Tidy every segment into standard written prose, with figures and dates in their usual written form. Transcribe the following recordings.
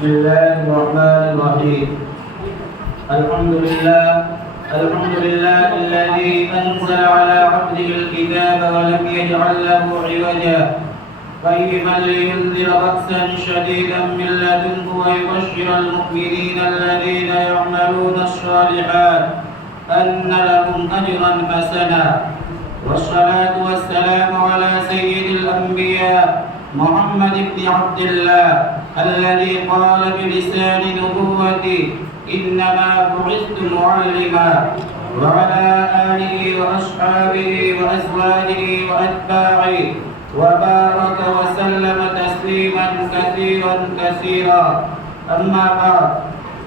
بسم الله الرحمن الرحيم. الحمد لله الذي أنزل على عبده الكتاب ولم يجعل له عوجا قيما لينذر بأسا شديدا من لدنه ويبشر المؤمنين الذين يعملون الصالحات أن لهم أجرا حسنا. والصلاة والسلام على سيد الأنبياء محمد بن عبد الله الذي قال بلسان نبوته إنما بعثت معلما، وعلى آله وأصحابه وأزواجه وأتباعه وبارك وسلم تسليما كثيرا كثيرا. أما بعد،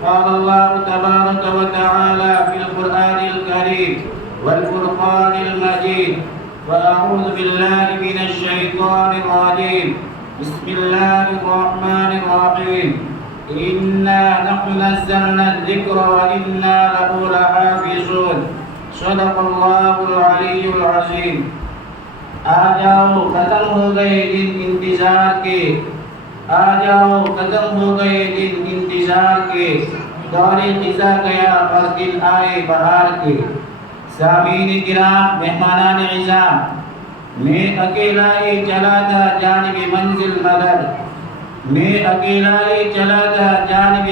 قال الله تبارك وتعالى في القرآن الكريم والفرقان المجيد: وأعوذ بالله من الشيطان الرجيم، بسم الله الرحمن الرحيم، إنا نحن نزلنا الذكر وإنا له لحافظون. صدق الله العلي العظيم. آ جاؤ ختم ہو گئے دن انتظار کے، آ جاؤ ختم ہو گئے دن انتظار کے، دور خزاں گیا اور دن آئے بہار کے. سامعین کرام، مہمانان اعزام، میں اکیلا ہی چلا تھا جانب منزل مگر، میں اکیلا ہی چلا تھا جانب.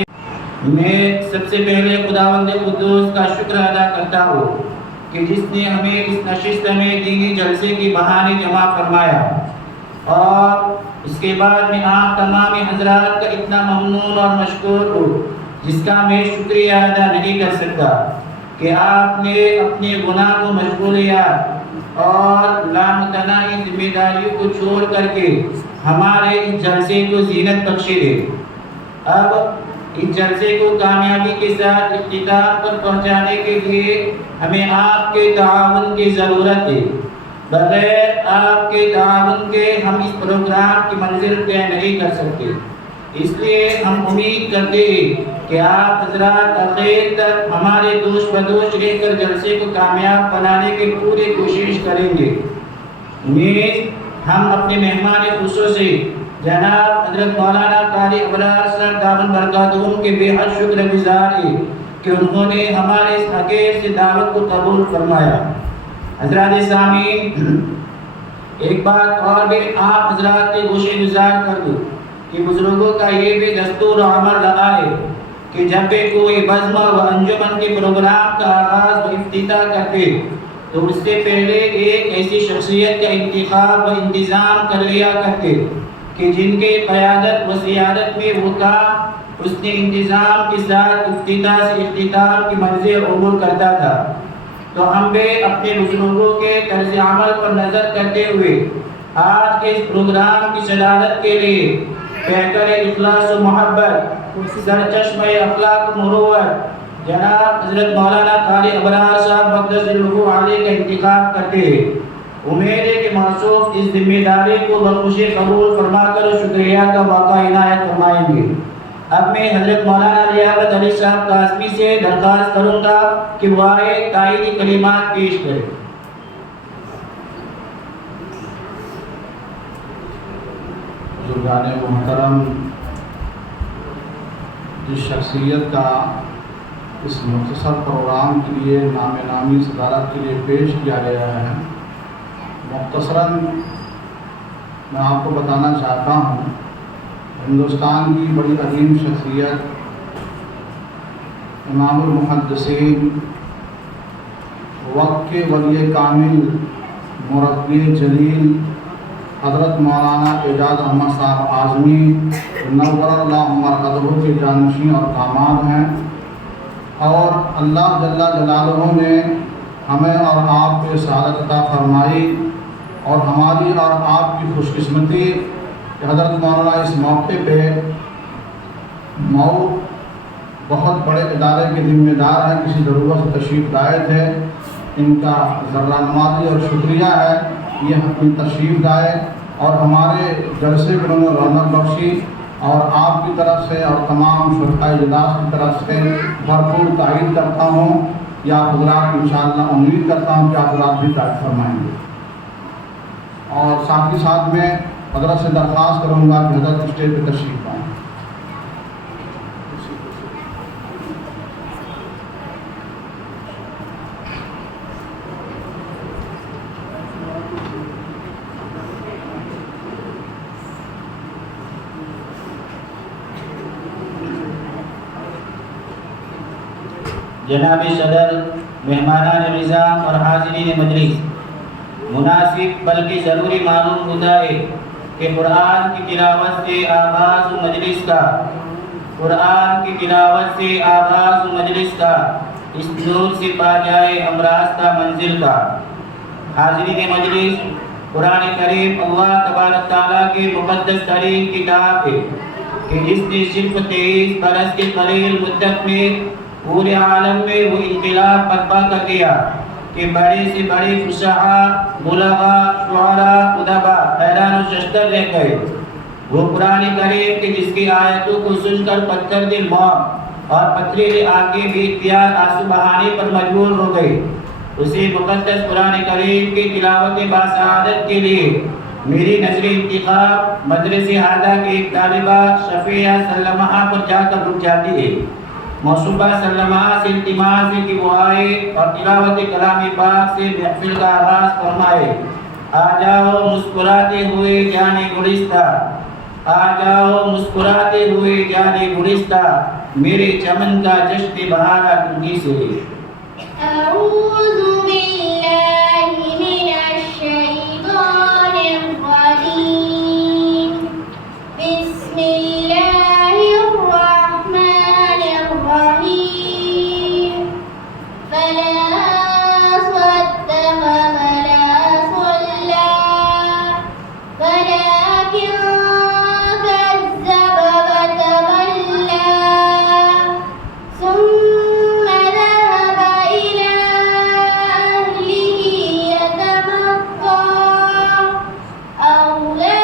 میں سب سے پہلے خداوند قدوس کا شکر ادا کرتا ہوں کہ جس نے ہمیں اس نشست میں دینی جلسے کی بہانے جمع فرمایا، اور اس کے بعد میں آپ تمام حضرات کا اتنا ممنون اور مشکور ہوں جس کا میں شکریہ ادا نہیں کر سکتا کہ آپ نے اپنے گناہ کو مشغولیات اور لامتناہی ذمہ داریوں کو چھوڑ کر کے ہمارے اس جلسے کو زینت بخشی دے. اب اس جلسے کو کامیابی کے ساتھ اختتام پر پہنچانے کے لیے ہمیں آپ کے تعاون کی ضرورت ہے. بغیر آپ کے تعاون کے ہم اس پروگرام کی منزل طے نہیں کر سکتے. اس لیے ہم امید کرتے ہیں کہ آپ حضرات آخر تک ہمارے دوش بدوش رہ کر جلسے کو کامیاب بنانے کی پوری کوشش کریں گے. نیز ہم اپنے مہمان خصوصی جناب حضرت مولانا قاری ابرار صاحب دامن برکاتہم کے بے حد شکر گزار ہیں کہ انہوں نے ہمارے اس حقیر سے دعوت کو قبول فرمایا. حضرات سامعین، ایک بات اور بھی آپ حضرات کے گوشے گزار کر دوں کہ بزرگوں کا یہ بھی دستور و عمل رہا ہے کہ جب بھی کوئی بزم و انجمن کے پروگرام کا آغاز و افتتاح کرتے تو اس سے پہلے ایک ایسی شخصیت کا انتخاب و انتظام کر لیا کرتے کہ جن کے قیادت و سیادت میں وہ کام اس نے انتظام کے ساتھ افتتاح سے اختتام کی منزل عبور کرتا تھا. تو ہم بھی اپنے بزرگوں کے طرز عمل پر نظر کرتے ہوئے آج کے اس پروگرام کی صدارت کے لیے پیکر اخلاص و محبت، سرچشمہ اخلاق و مروت جناب حضرت مولانا قاری ابرار صاحب مقدس الروح علیہ کا انتخاب کرتے ہیں. امید ہے کہ موصوف اس ذمہ داری کو بخوش قبول فرما کر شکریہ کا موقع عنایت فرمائیں گے. اب میں حضرت مولانا لیاقت علی صاحب قاسمی سے درخواست کروں گا کہ وہ آئے تائیدی کلمات پیش کریں. بزرگان محترم، جس شخصیت کا اس مختصر پروگرام کے لیے نام نامی صدارت کے لیے پیش کیا گیا ہے، مختصراً میں آپ کو بتانا چاہتا ہوں. ہندوستان کی بڑی عظیم شخصیت، امام المحدثین، وقت کے ولی کامل، مربی جلیل حضرت مولانا اعجاز احمد صاحب اعظمی نور اللہ مرقدہ کے جانشین اور داماد ہیں، اور اللہ جل جلالہ نے ہمیں اور آپ کو سعادت عطا فرمائی، اور ہماری اور آپ کی خوش قسمتی کہ حضرت مولانا اس موقع پہ مئو بہت بڑے ادارے کے ذمہ دار ہیں، کسی ضرورت سے تشریف لائے تھے. ان کا ذرہ نمازی اور شکریہ ہے یہ تشریف لائے اور ہمارے جلسے کو انہوں نے رونق بخشی، اور آپ کی طرف سے اور تمام شرکائے اجلاس کی طرف سے بھرپور تائید کرتا ہوں. یا حضرات انشاءاللہ امید کرتا ہوں کہ آپ حضرات بھی تائید فرمائیں گے. اور ساتھ ہی ساتھ میں حضرت سے درخواست کروں گا کہ حضرت اسٹیج پہ تشریف لائیں. جناب صدر، مہمانان نظام اور حاضرین مجلس، مناسب بلکہ ضروری معلوم ہوتا ہے کہ قرآن کی تلاوت سے آغاز مجلس کا اس نور سے پا جائے امراض کا منزل کا۔ حاضرین مجلس، قرآن کریم اللہ تبارک تعالیٰ کی مقدس ترین کتاب ہے کہ جس نے صرف 23 برس کے قلیل مدت میں پورے عالم میں وہ انقلاب برپا کر دیا کہ بڑے سے بڑے فصحاء، بلغاء، شعراء، ادباء حیران و ششدر رہ گئے۔ وہ قرآن کریم کہ جس کی آیتوں کو سن کر پتھر دل موم اور پتھریلی آنکھیں بھی اختیار آنسو بہانے پر مجبور ہو گئے، اسی مقدس قرآن کریم کی تلاوت باسعادت کے لیے میری نظر انتخاب مدرسہ ہادہ کی ایک طالبہ شفیہ سلمہ پر جا کر رک جاتی ہے۔ موصوبہ سلمہ سے التماس ہے کہ وہ آئے اور تلاوت کلام پاک سے محفل کا آغاز فرمائے۔ آ جاؤ مسکراتے ہوئے جانے گلستہ، آ جاؤ مسکراتے ہوئے جانے گلستہ، میرے چمن کا جشن بہارا تمہیں سے۔ اعوذ باللہ من الشیطان الرجیم، بسم اللہ الرحمن الرحیم، فلا صدق ولا صلی ولکن كذب وتولى ثم ذهب إلى أهله يتمطى أولى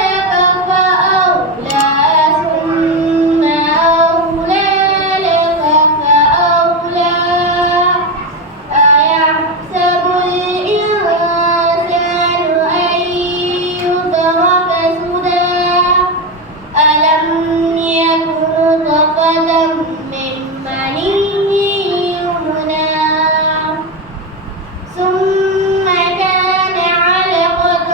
لك فأولى ثم أولى لك فأولى أيحسب الإنسان أن يترك سدى ألم يكن نطفة من مني يمنى ثم كان علقة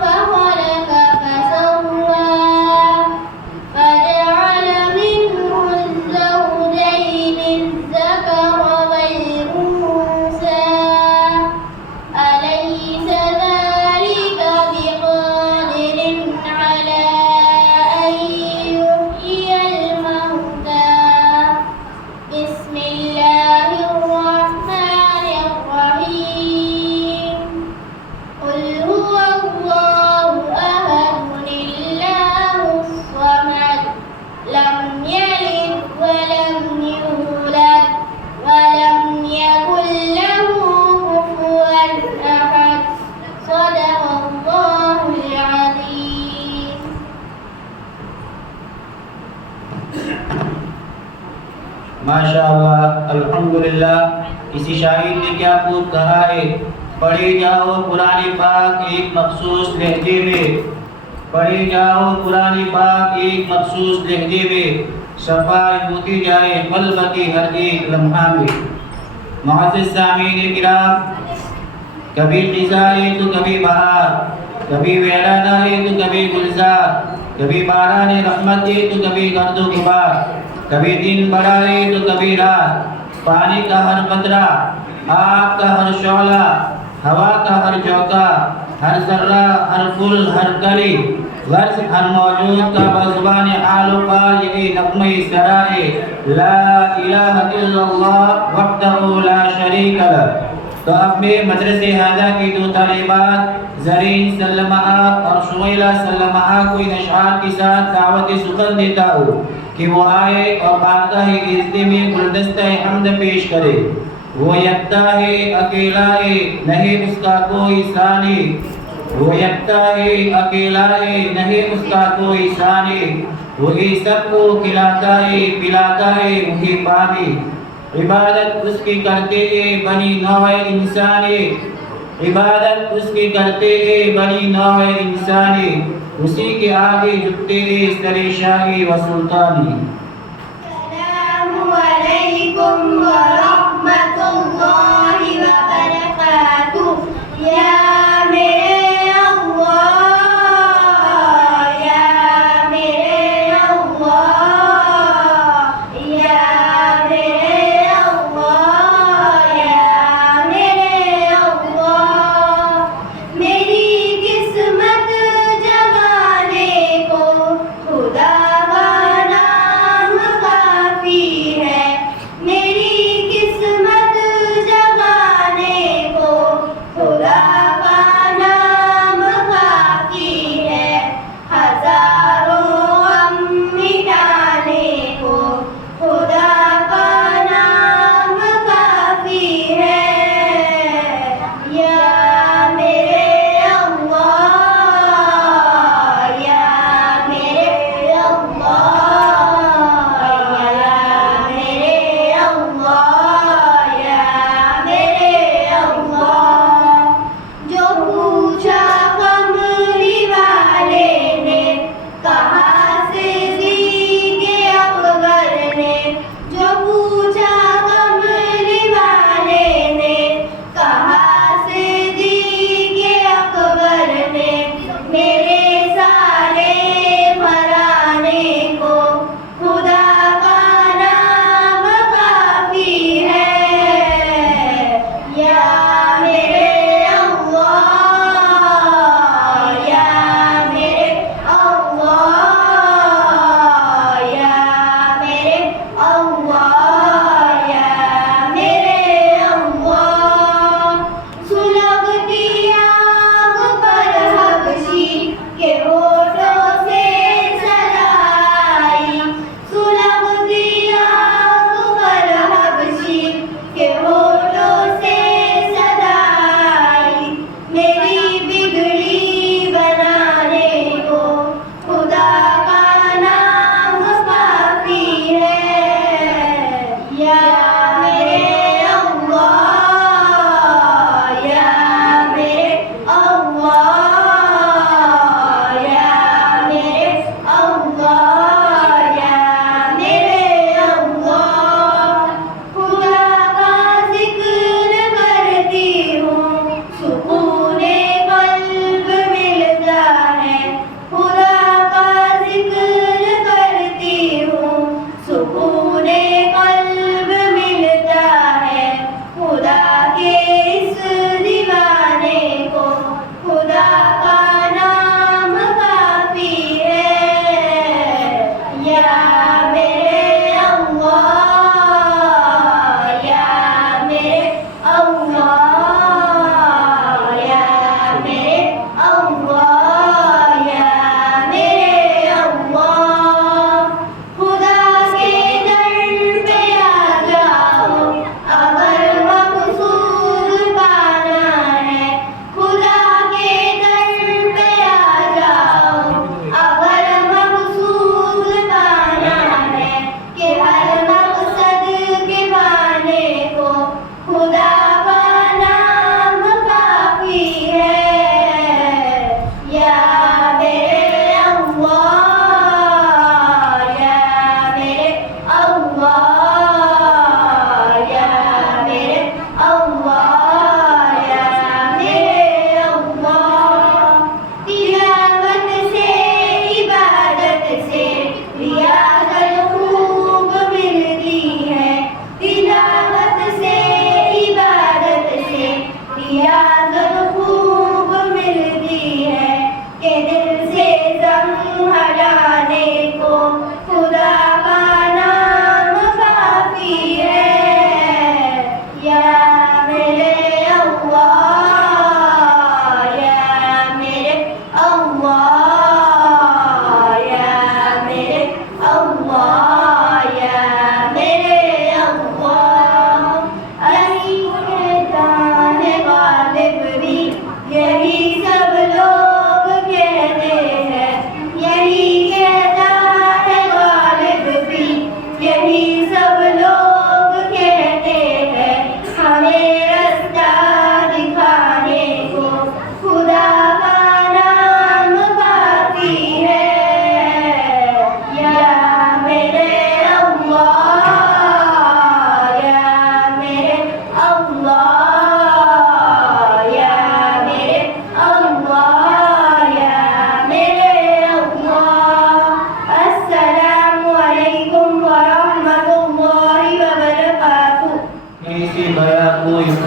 فخلق فسوى فجعل منه الزوجين الذكر والأنثى أليس ذلك بقادر على أن يحيي الموتى بسم الله الرحمن الرحيم قل هو الله أحد الله الصمد لم يلد ولم يولد ولم يكن له كفوا أحد صدق الله العظيم۔ ماشاءاللہ، الحمدللہ۔ کسی شاعر نے کیا خوب کہا ہے، پڑھے جاؤ قرآن پاک ایک مخصوص لہجے میں، پڑھے جاؤ قرآن پاک ایک مخصوص لہجے میں، صفائی ہوتی جائے قلب کی ہر ایک لمحہ میں۔ معزز سامعین کرام، کبھی خزاں ہے تو کبھی بہار، کبھی ویرانہ ہے تو کبھی گلزار، کبھی باران رحمت ہے تو کبھی گرد و غبار، کبھی دن بڑا ہے تو کبھی رات، پانی کا ہر قطرہ، آگ کا ہر شعلہ، ہوا کا ہر جھونکا، ہر ذرہ، ہر پھول، ہر کلی، غرض ہر موجود کا بزبان حال و قال یہی نغمہ سرا ہے، لا الہ الا اللہ وحدہ لا شریک لہ۔ تو اب میں مدرسہ ہادہ کی دو طالبات زرین سلمہ اور شمیلہ سلمہ کو ان اشعار کے ساتھ دعوت سخن دیتا ہوں کہ وہ آئے اور بارگاہ عزت میں گلدستہ حمد پیش کرے۔ وہ یکتا ہے اکیلا ہے نہیں اس کا کوئی ثانی، وہ یکتا ہے اکیلا ہے نہیں اس کا کوئی ثانی، وہی سب کو کھلاتا ہے پلاتا ہے وہی پانی، عبادت اس کی کرتے ہیں بنی نوع انسانی، عبادت اس کی کرتے ہیں بنی نوع انسانی، اسی کے آگے جھکتے ہیں سر شاہی و سلطانی۔ السلام علیکم ورحمۃ اللہ وبرکاتہ۔ یا میرے اللہ، یا میرے اللہ، یا میرے اللہ،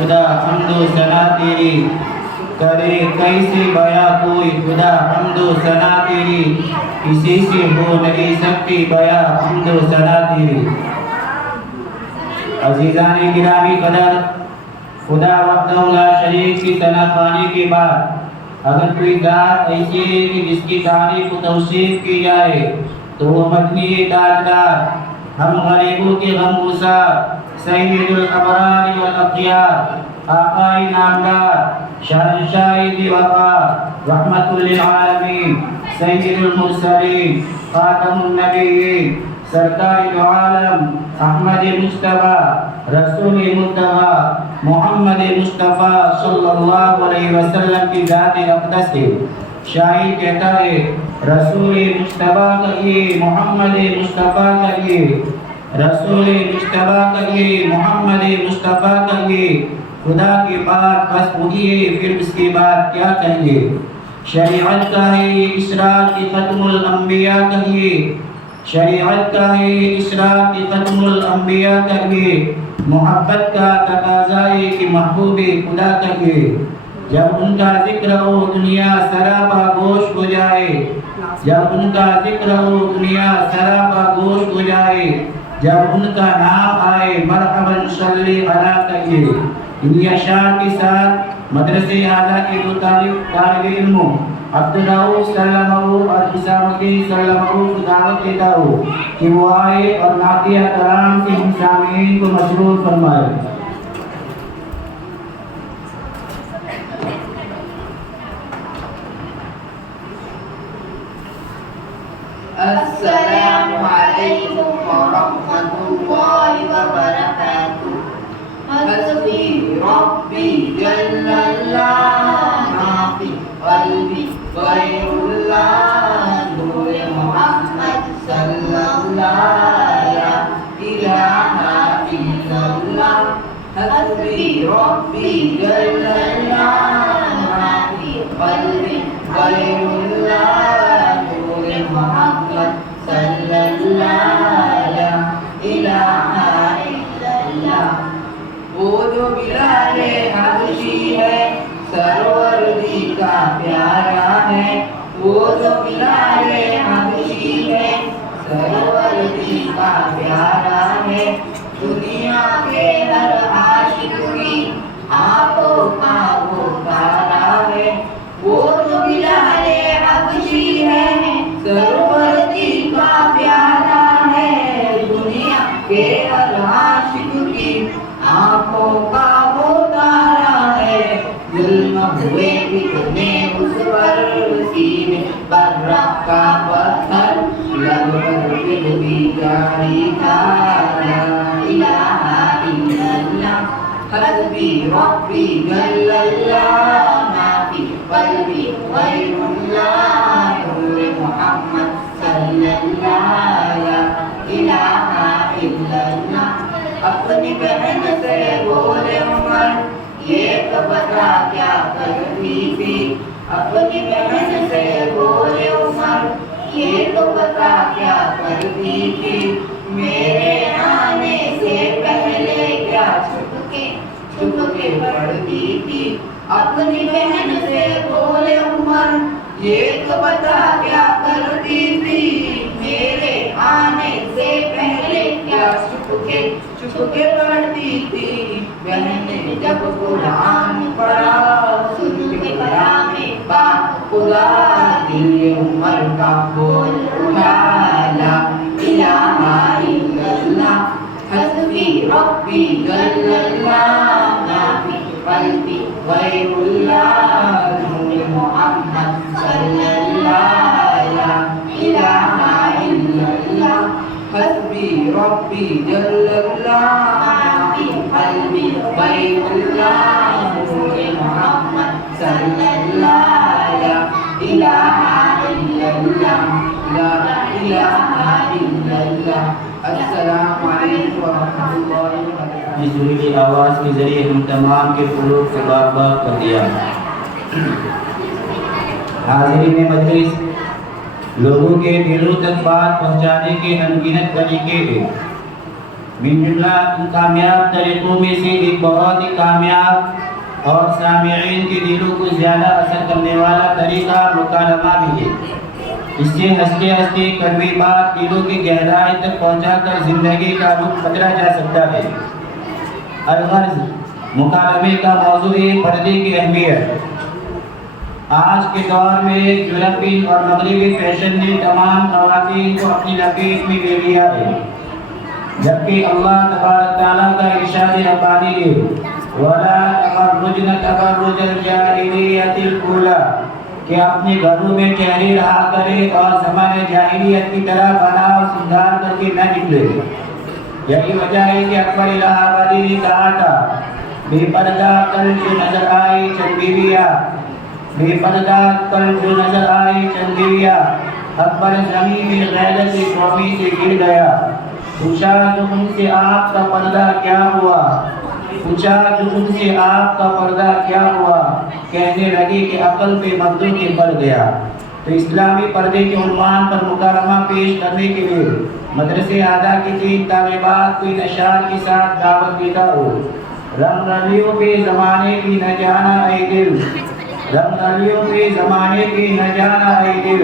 خدا حمد و ثنا تیری، کرے کیسے بیاں کوئی خدا حمد و ثنا تیری، کسی سے ہو نہیں سکتی بیاں حمد و ثنا تیری۔ عزیزان گرامی قدر، خدا وحدہ لا شریک کی ثنا خوانی کے بعد اگر کوئی ذات ایسی ہے کہ جس کی تعریف و توصیف کی جائے تو وہ مدنی تاجدار، ہم غریبوں کے غم گسار، سید الابرار والاخیار، آقائی نامدار، شہنشاہ ذی وقار، رحمت للعالمین، سید المرسلین، خاتم النبیین، سرکار دو عالم، احمد مصطفیٰ، رسول مصطفیٰ، محمد مصطفیٰ صلی اللہ علیہ وسلم کی ذات اقدس ہے۔ شاعر کہتا ہے رسول مصطفیٰ کہیے، محمد مصطفیٰ کہیے، رسول مصطفیٰ کہیے، محمد مصطفیٰ کہیے، خدا کی بات بس وہی ہے، پھر اس کے بعد کیا کہیں گے؟ شریعت کا ہے یہ اشراق کی ختم الانبیاء کہیے، شریعت کا ہے یہ اشراق کی ختم الانبیاء کہیے، محبت کا تقاضا ہے کہ محبوب خدا کہیے۔ جب ان کا ذکر ہو دنیا سراپا گوش ہو جائے، جب ان کا ذکر ہو دنیا سراپا گوش ہو جائے، جب ان کا نام آئے مرحبا صلی علی کہیے۔ انہی اشعار کے ساتھ مدرسے اعلیٰ کے دو طالب علموں عبدالرؤوف سلمہ اور حسام الدین سلمہ کو دعوت دیتا ہوں کہ وہ آئے اور نعتیہ کرام سے ہم سامعین کو مسرور فرمائے۔ السلام علیکم ورحمۃ اللہ وبرکاتہ۔ حسبی ربی جل اللہ ما فی قلبی غیر اللہ، نور محمد صلی اللہ لا الہ الا اللہ۔ حسبی ربی جل اللہ ما فی قلبی غیر اللہ، نور محمد صلی اللہ لا الہ الا اللہ۔ وہ جو بلال حبشی ہے سرور دی کا پیارا ہے، وہ جو بلال حبشی ہے سرور دی کا پیارا ہے، دنیا کے ہر عاشق کی آنکھوں کا وہ تارا ہے، وہ جو بلال حبشی ہے سرور دی کا پیارا ہے، دنیا کے ہر عاشق کی آنکھوں کا وہ تارا ہے، ظلم ہوئے کتنے اس پر سینے پر رکھا پتھر، لب پر پھر بھی جاری تھا لا الہ الا اللہ۔ حسبی ربی جل اللہ ما فی قلبی غیر اللہ، نور محمد صلی اللہ لا الہ الا اللہ۔ اپنی بہن سے بولے عمر یہ تو بتا کیا کرتی تھی، اپنی بہن سے بولے عمر یہ تو بتا کیا کرتی تھی، میرے آنے سے پہلے کیا چھپ کے پڑھتی تھی، اپنی بہن سے بولے عمر یہ تو بتا کیا کرتی تھی، میرے آنے سے پہلے کیا چھپ کے پڑھتی تھی، بہن نے جب قرآن پڑھا سن کے کلام پاک خدا، دل عمر کا بول اٹھا لا الہ الا اللہ۔ حسبی ربی جل اللہ ما فی قلبی غیر اللہ، نور محمد صلی اللہ لا الہ الا اللہ۔ حسبی ربی جل اللہ ما فی قلبی غیر اللہ، نور محمد صلی اللہ لا الہ الا اللہ، لا الہ الا اللہ۔ السلام علیکم ورحمۃ اللہ وبرکاتہ۔ اس سورہ کی آواز کے ذریعے ہم تمام کے قلوب کو بار بار کر دیا۔ حاضرین مجلس، لوگوں کے دلوں تک بات پہنچانے کے انگنت طریقے ہیں۔ من جملہ کامیاب طریقوں میں سے ایک بہت ہی کامیاب اور سامعین کے دلوں کو زیادہ اثر کرنے والا طریقہ مکالمہ بھی ہے۔ اس سے ہنستے ہنستے کڑوی بات دلوں کی گہرائی تک پہنچا کر زندگی کا رخ بدلا جا سکتا ہے۔ الغرض، مکالمے کا موضوع ہے پردے کی اہمیت۔ آج کے دور میں یورپی اور مغربی فیشن نے تمام خواتین کو اپنی لپیٹ میں لے لیا ہے، جبکہ اللہ تبارک تعالیٰ کا ارشاد ربانی ہے وَلَا تَبَرُّجْنَ تَبَرُّجَ الْجَاهِلِيَّةِ الْأُولَىٰ کہ اپنے گھروں میں ٹھہری رہا کرے اور زمانے جاہلیت کی طرح بنا اور سنگار کر کے نہ نکلے۔ یہی وجہ ہے کہ اکبر الہ آبادی نے کہا تھا بے پردہ کل جو نظر آئی چند بیویاں، بے پردہ کل جو نظر آئی چند بیویاں، اکبر زمین میں غیرت قومی سے گر گیا۔ پوچھا جو ان سے آپ کا پردہ کیا ہوا، پوچھا جو ان سے آپ کا پردہ کیا ہوا، کہنے لگے کہ عقل پہ مردوں کے پڑ گیا۔ تو اسلامی پردے کے عنوان پر مکالمہ پیش کرنے کے لیے مدرسے اعلیٰ کی 3 طالبات کو نشار کے ساتھ دعوت دیتا ہو۔ رنگ رلیوں پہ زمانے کی نہ جانا اے دل، رنگ رلیوں پہ زمانے کی نہ جانا اے دل،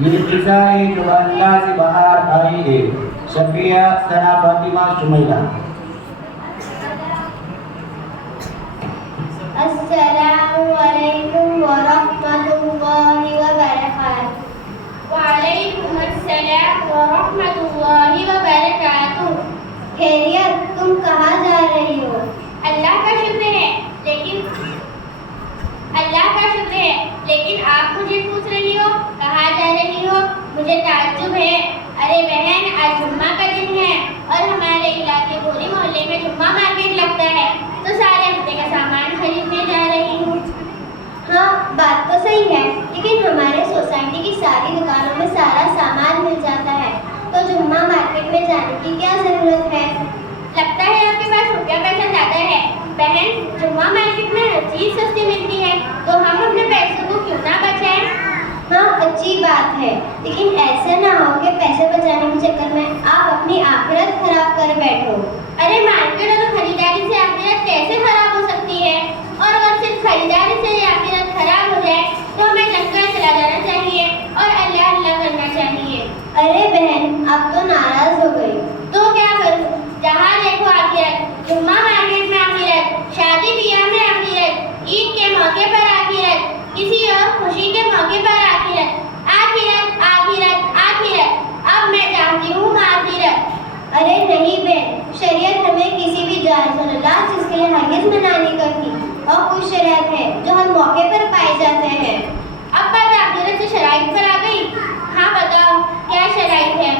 یہ فضا ہے جو اللہ سے باہر آئی ہے۔ شفیہ ثنا فاطمہ شمیلہ۔ السلام علیکم ورحمۃ اللہ وبرکاتہ۔ وعلیکم السلام ورحمۃ اللہ وبرکاتہ۔ خیریت، تم کہاں جا رہی ہو؟ اللہ کا شکر ہے لیکن آپ مجھے پوچھ رہی ہو کہاں جا رہی ہو؟ مجھے تعجب ہے۔ ارے بہن، آج جمعہ کا دن ہے اور ہمارے علاقے پورے محلے میں جمعہ مارکیٹ لگتا ہے، تو سارے ہفتے کا سامان خریدنے جا رہی ہوں۔ ہاں، بات تو صحیح ہے، لیکن ہمارے سوسائٹی کی ساری دکانوں میں سارا سامان مل جاتا ہے، تو جمعہ مارکیٹ میں جانے کی کیا ضرورت ہے؟ لگتا ہے آپ کے پاس روپیہ پیسہ زیادہ ہے۔ بہن، جمعہ مارکیٹ میں ہر چیز سستی ملتی ہے، تو ہم اپنے پیسوں کو کیوں نہ بچائیں؟ ہاں، اچھی بات ہے، لیکن ایسا نہ ہو کہ پیسے بچانے کے چکر میں آپ اپنی آخرت خراب کر بیٹھو۔ ارے مارکیٹ اور خریداری سے آخرت کیسے خراب ہو سکتی ہے؟ اور اگر صرف خریداری سے آخرت خراب ہو جائے تو ہمیں لنگر چلا جانا چاہیے اور اللہ اللہ کرنا چاہیے۔ ارے بہن، اب تو ناراض ہو گئی، تو کیا کروں؟ جہاں دیکھو آخرت، جمعہ مارکیٹ میں آخرت، شادی بیاہ میں آخرت، عید کے موقع پر آخرت، کسی اور خوشی کے موقع پر آخرت، آخرت آخرت آخرت، اب میں چاہتی ہوں آخرت۔ ارے نہیں بہن، شریعت ہمیں کسی بھی جائز اللہ چیز کے لیے ہرگز منع نہیں کرتی، اور کچھ شرائط ہے جو ہر موقع پر پائے جاتے ہیں۔ اب بات آخرت سے شرائط پر آ گئی۔ ہاں بتاؤ، کیا شرائط ہے؟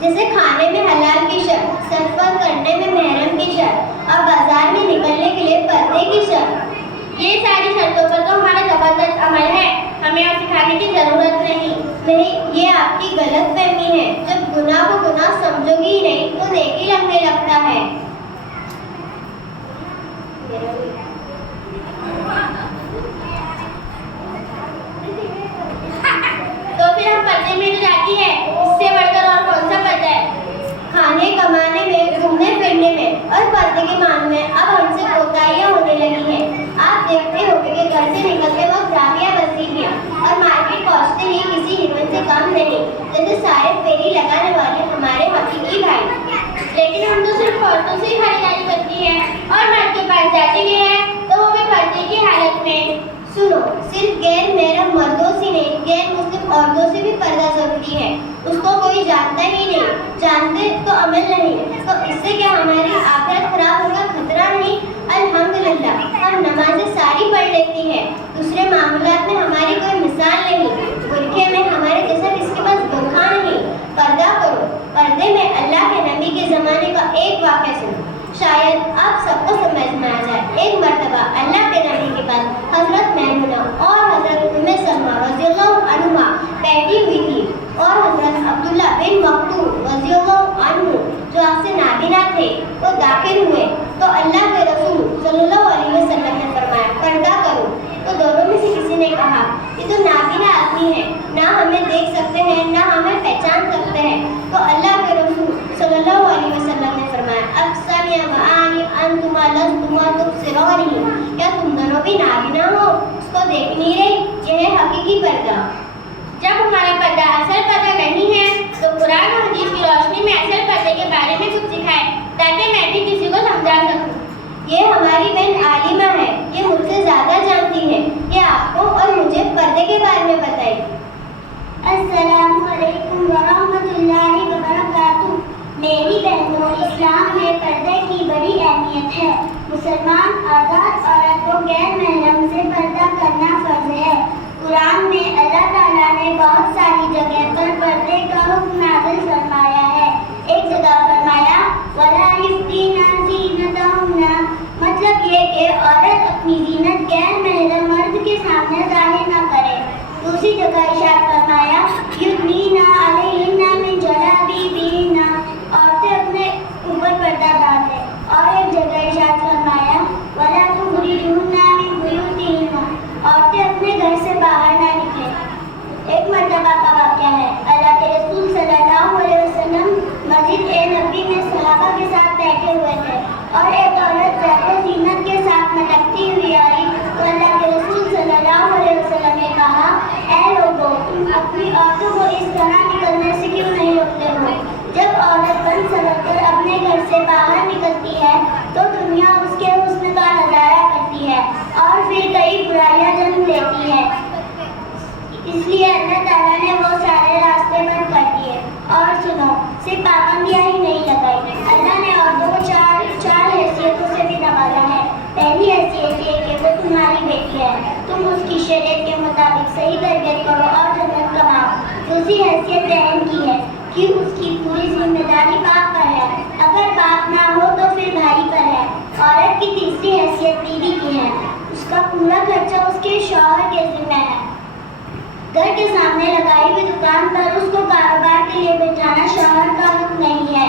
جیسے کھانے میں حلال کی شرط، سفر کرنے میں محرم کی شرط، اور بازار میں نکلنے کے لیے پردے کی شرط۔ یہ ساری شرطوں پر تو ہمارا زبردست عمل ہے، ہمیں اور سکھانے کی ضرورت نہیں، یہ آپ کی غلط فہمی ہے۔ جب گناہ کو گناہ سمجھو گی ہی نہیں تو نیکی لگنے لگتا ہے۔ تو پھر ہم پردے میں جو جاتی ہے، اس سے بڑھ کر اور کون سا پردہ ہے؟ کھانے کمانے میں، گھومنے پھرنے میں اور پردے کے مان میں اب ہم سے کوتاہیاں ہونے لگی ہیں۔ آپ دیکھتے ہو کہ گھر سے نکلتے وقت رابعہ بستی ہیں اور مارکیٹ پہنچتے ہی کسی ہیروئن سے کم نہیں، جیسے سارے فیری لگانے والے ہمارے حقیقی بھائی۔ لیکن ہم تو صرف عورتوں سے ہی خریداری کرتی ہیں اور مرد کے پاس جاتے بھی ہیں تو وہ بھی پردے کی حالت میں۔ سنو، صرف غیر محرم مردوں سے نہیں، غیر مسلم عورتوں سے بھی پردہ ضروری ہے۔ اس کو کوئی جانتا ہی نہیں، جانتے تو عمل نہیں، تو اس سے کیا ہماری آخرت خراب ہوگا؟ خطرہ نہیں۔ الحمدللہ ہم نمازیں ساری پڑھ لیتی ہیں، دوسرے معاملات میں ہماری کوئی مثال نہیں، برقعے میں ہمارے جیسا کسی کے پاس برقع نہیں۔ پردہ کرو۔ پردے میں اللہ کے نبی کے زمانے کا ایک واقعہ سنو، شاید آپ سب کو سمجھ میں آ جائے۔ ایک مرتبہ اللہ کے نبی کے پاس حضرت میمونہ اور حضرت ام سلمہ رضی اللہ عنہما بیٹھی ہوئی تھی، اور حضرت عبداللہ بن مکتوم رضی اللہ عنہ جو آپ سے نابینا تھے وہ داخل ہوئے، تو اللہ کے رسول صلی اللہ علیہ وسلم نے فرمایا پردہ کرو۔ تو دونوں میں سے کسی نے کہا یہ تو نابینا آدمی ہے، نہ ہمیں دیکھ سکتے ہیں نہ ہمیں پہچان سکتے ہیں۔ تو اللہ کے رسول صلی اللہ علیہ وسلم نے فرمایا اب ہے. مسلمان آزاد عورت کو غیر محرم سے پردہ کرنا فرض ہے. قرآن میں اللہ تعالیٰ نے بہت ساری جگہ پر پردے کا حکم نازل فرمایا ہے. ایک جگہ فرمایا وَلَا يُبْدِينَ زِينَتَهُنَّ، مطلب یہ کہ عورت اپنی زینت غیر محرم مرد کے سامنے ظاہر نہ کرے. دوسری جگہ ارشاد فرمایا یُدْنِینَ عَلَیْہِنَّ مِن جَلَابِیبِہِنَّ، عورتیں اپنے اوپر پردہ ڈال دیں. اور ایک جگہ ارشاد فرمایا وَلَا تُخْرِجُوهُنَّ مِن بُیُوتِہِنَّ، عورتیں اپنے گھر سے باہر نہ نکلیں. ایک مرتبہ کا واقعہ ہے. اللہ کے رسول صلی اللہ علیہ وسلم مسجد نبی میں صحابہ کے ساتھ بیٹھے ہوئے تھے اور ایک عورت زیادہ زینت کے ساتھ مٹکتی ہوئی آئی تو اللہ کے رسول صلی اللہ علیہ وسلم نے کہا اے لوگوں، تم اپنی عورتوں کو اس طرح نکلنے سے کیوں نہیں روکتے ہو؟ جب عورت بن سمجھ کر اپنے گھر سے باہر نکلتی ہے تو دنیا اس کے حسن کا نظارہ کرتی ہے اور پھر کئی برائیاں جنم لیتی ہے. اس لیے اللہ تعالیٰ نے وہ سارے راستے بند کر دیے. اور سنو، صرف پابندیاں ہی نہیں لگائی، اللہ نے عورتوں کو چار حیثیتوں سے بھی نوازا ہے. پہلی حیثیت یہ کہ وہ تمہاری بیٹی ہے، تم اس کی شریعت کے مطابق صحیح تربیت کرو اور جنت کماؤ. دوسری حیثیت بہن کی ہے کہ اس کی پوری ذمہ داری باپ پر ہے، اگر باپ نہ ہو تو پھر بھائی پر ہے. عورت کی تیسری حیثیت بیوی کی ہے، اس کا پورا خرچہ اس کے شوہر کے ذمہ ہے. گھر کے سامنے لگائی ہوئی دکان پر اس کو کاروبار کے لیے بٹھانا شوہر کا حق نہیں ہے،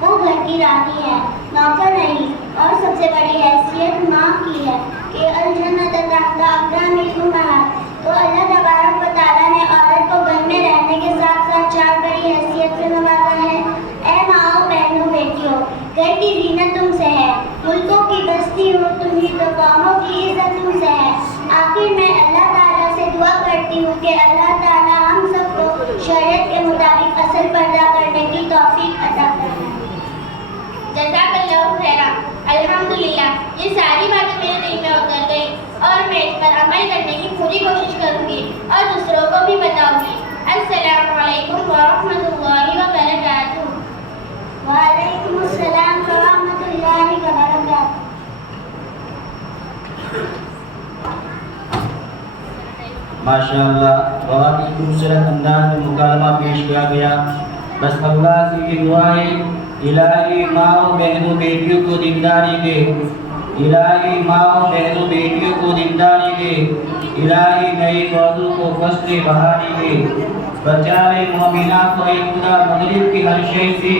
وہ گھر کی رانی ہے، نوکر نہیں. اور سب سے بڑی حیثیت ماں کی ہے کہ الجنت تحت اقدام الامہات. تو اللہ تبارک و تعالیٰ نے عورت کو گھر میں رہنے کے ساتھ ساتھ چار بڑی حیثیت سے نوازا ہے. اے ماؤں، بہنوں، بیٹیوں، گھر کی زینت تم سے ہے، ملکوں کی بستی ہو تم ہی تو قوموں کی عزت تم سے ہے. آخر میں اللہ تعالیٰ سے دعا کرتی ہوں کہ اللہ تعالیٰ ہم سب کو شریعت کے مطابق اصل پردہ کرنے کی توفیق عطا فرمائے. جزاک اللہ خیرا. الحمدللہ، یہ ساری باتیں میرے دل میں اتر گئی اور میں اس پر عمل کرنے کی پوری کوشش کروں گی اور دوسروں کو بھی بتاؤں گی. السلام علیکم ورحمۃ اللہ وبرکاتہ. وعلیکم السلام ورحمۃ اللہ وبرکاتہ. ماشاء اللہ، بہت ہی خوبصورت انداز میں مکالمہ پیش کیا گیا. بس اللہ سے یہ دعا ہے الہی ماؤں بہنوں بیٹیوں کو دینداری دے، الہی ماؤں بہنوں بیٹیوں کو دینداری دے، الہی نئی موضوع کو فصل بہاری دے. بچائے مومنات کو اے خدا مغرب کی ہر شے سے،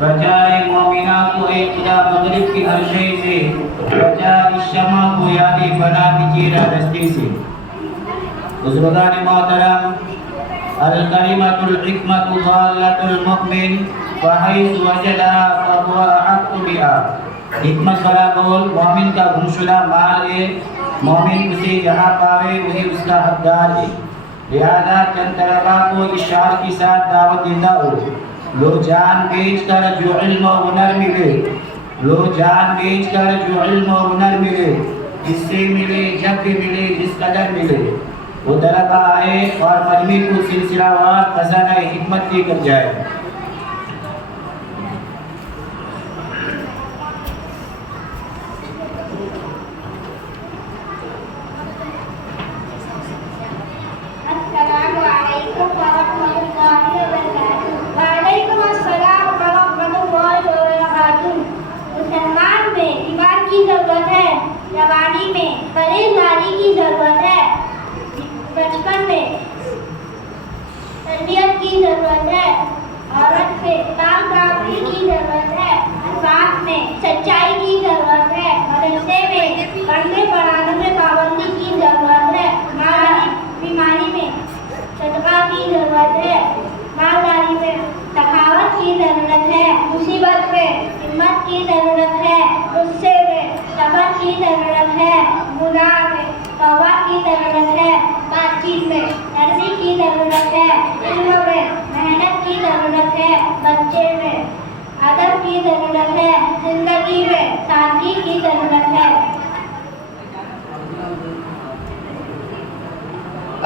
بچائے مومنات کو اے خدا مغرب کی ہر شے سے، بچائے شمع کو یادی بنا دیجیے راستے سے. بزرگان محترم، الکلمۃ الحکمۃ ضالۃ المؤمن وحیث وجدها فهو احق بها. حکمت بھرا بول مومن کا گمشدہ مال ہے، مومن اسے جہاں پاوے وہی اس کا حقدار ہے. لہذا چند طلباء کو اس شعر کے ساتھ دعوت دیتا ہو، لو جان بیچ کر جو علم و ہنر ملے، لو جان بیچ کر جو علم و ہنر ملے، جس سے ملے جب بھی ملے جس قدر ملے، وہ طلباء آئے اور مجمع کو سلسلہ وار خزانہ حکمت دے کر جائے. السلام علیکم ورحمۃ اللہ وبرکاتہ. وعلیکم السلام ورحمۃ اللہ وبرکاتہ. مسلمان میں ایمان کی ضرورت ہے، جوانی میں پرہیزگاری کی ضرورت ہے، بچپن میں تربیت کی ضرورت ہے، عورت سے پاک دامنی کی ضرورت ہے، ساتھ میں سچائی کی ضرورت ہے، مدرسے میں پڑھنے پڑھانے میں پابندی کی ضرورت ہے، بیماری میں صدقہ کی ضرورت ہے، مالداری میں سخاوت کی ضرورت ہے، مصیبت میں ہمت کی ضرورت ہے، غصے میں صبر کی ضرورت ہے، گناہ میں توبہ کی ضرورت ہے، بات چیت میں نرمی کی ضرورت ہے، علم میں محنت کی ضرورت ہے، بچے میں ادب کی ضرورت ہے، زندگی میں سادگی کی ضرورت ہے.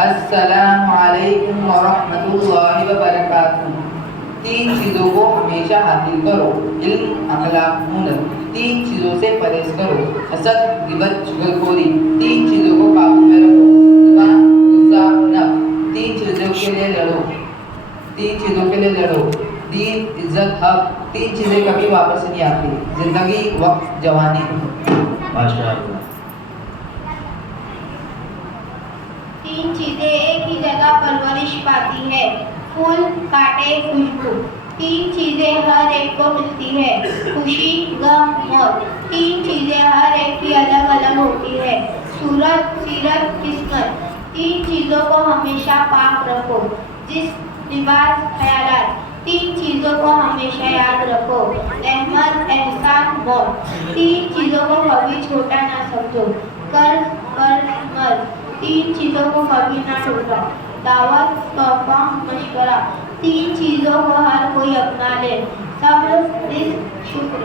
السلام علیکم ورحمۃ اللہ وبرکاتہ. 3 چیزوں کو ہمیشہ حاصل کرو، علم، اخلاق، ہنر۔ 3 چیزوں سے پرہیز کرو، حسد، غیبت، چغلخوری۔ 3 چیزوں کو قابو میں رکھو، زبان، غصہ، نفس۔ 3 چیزوں کے لیے لڑو، 3 چیزوں کے لیے لڑو، دین، عزت، حق۔ 3 چیزیں کبھی واپس نہیں آتی، زندگی، وقت، جوانی۔ ماشاءاللہ۔ 3 چیزیں ایک ہی جگہ پرورش پاتی ہے، پھول، کانٹے، خوشبو۔ 3 چیزیں ہر ایک کو ملتی ہے، خوشی، غم، موت۔ 3 چیزیں ہر ایک کی الگ الگ ہوتی ہے، صورت، سیرت، قسمت۔ 3 چیزوں کو ہمیشہ پاک رکھو، جسم، لباس، خیالات۔ 3 چیزوں کو ہمیشہ یاد رکھو، رحمت، احسان، موت۔ 3 چیزوں کو کبھی چھوٹا نہ سمجھو، قرض، مرض۔ 3 چیزوں کو کبھی نہ ٹوٹا، دعوت، تحفہ، مشورہ۔ 3 چیزوں کو ہر کوئی اپنا لے، صبر، رزق، شکر۔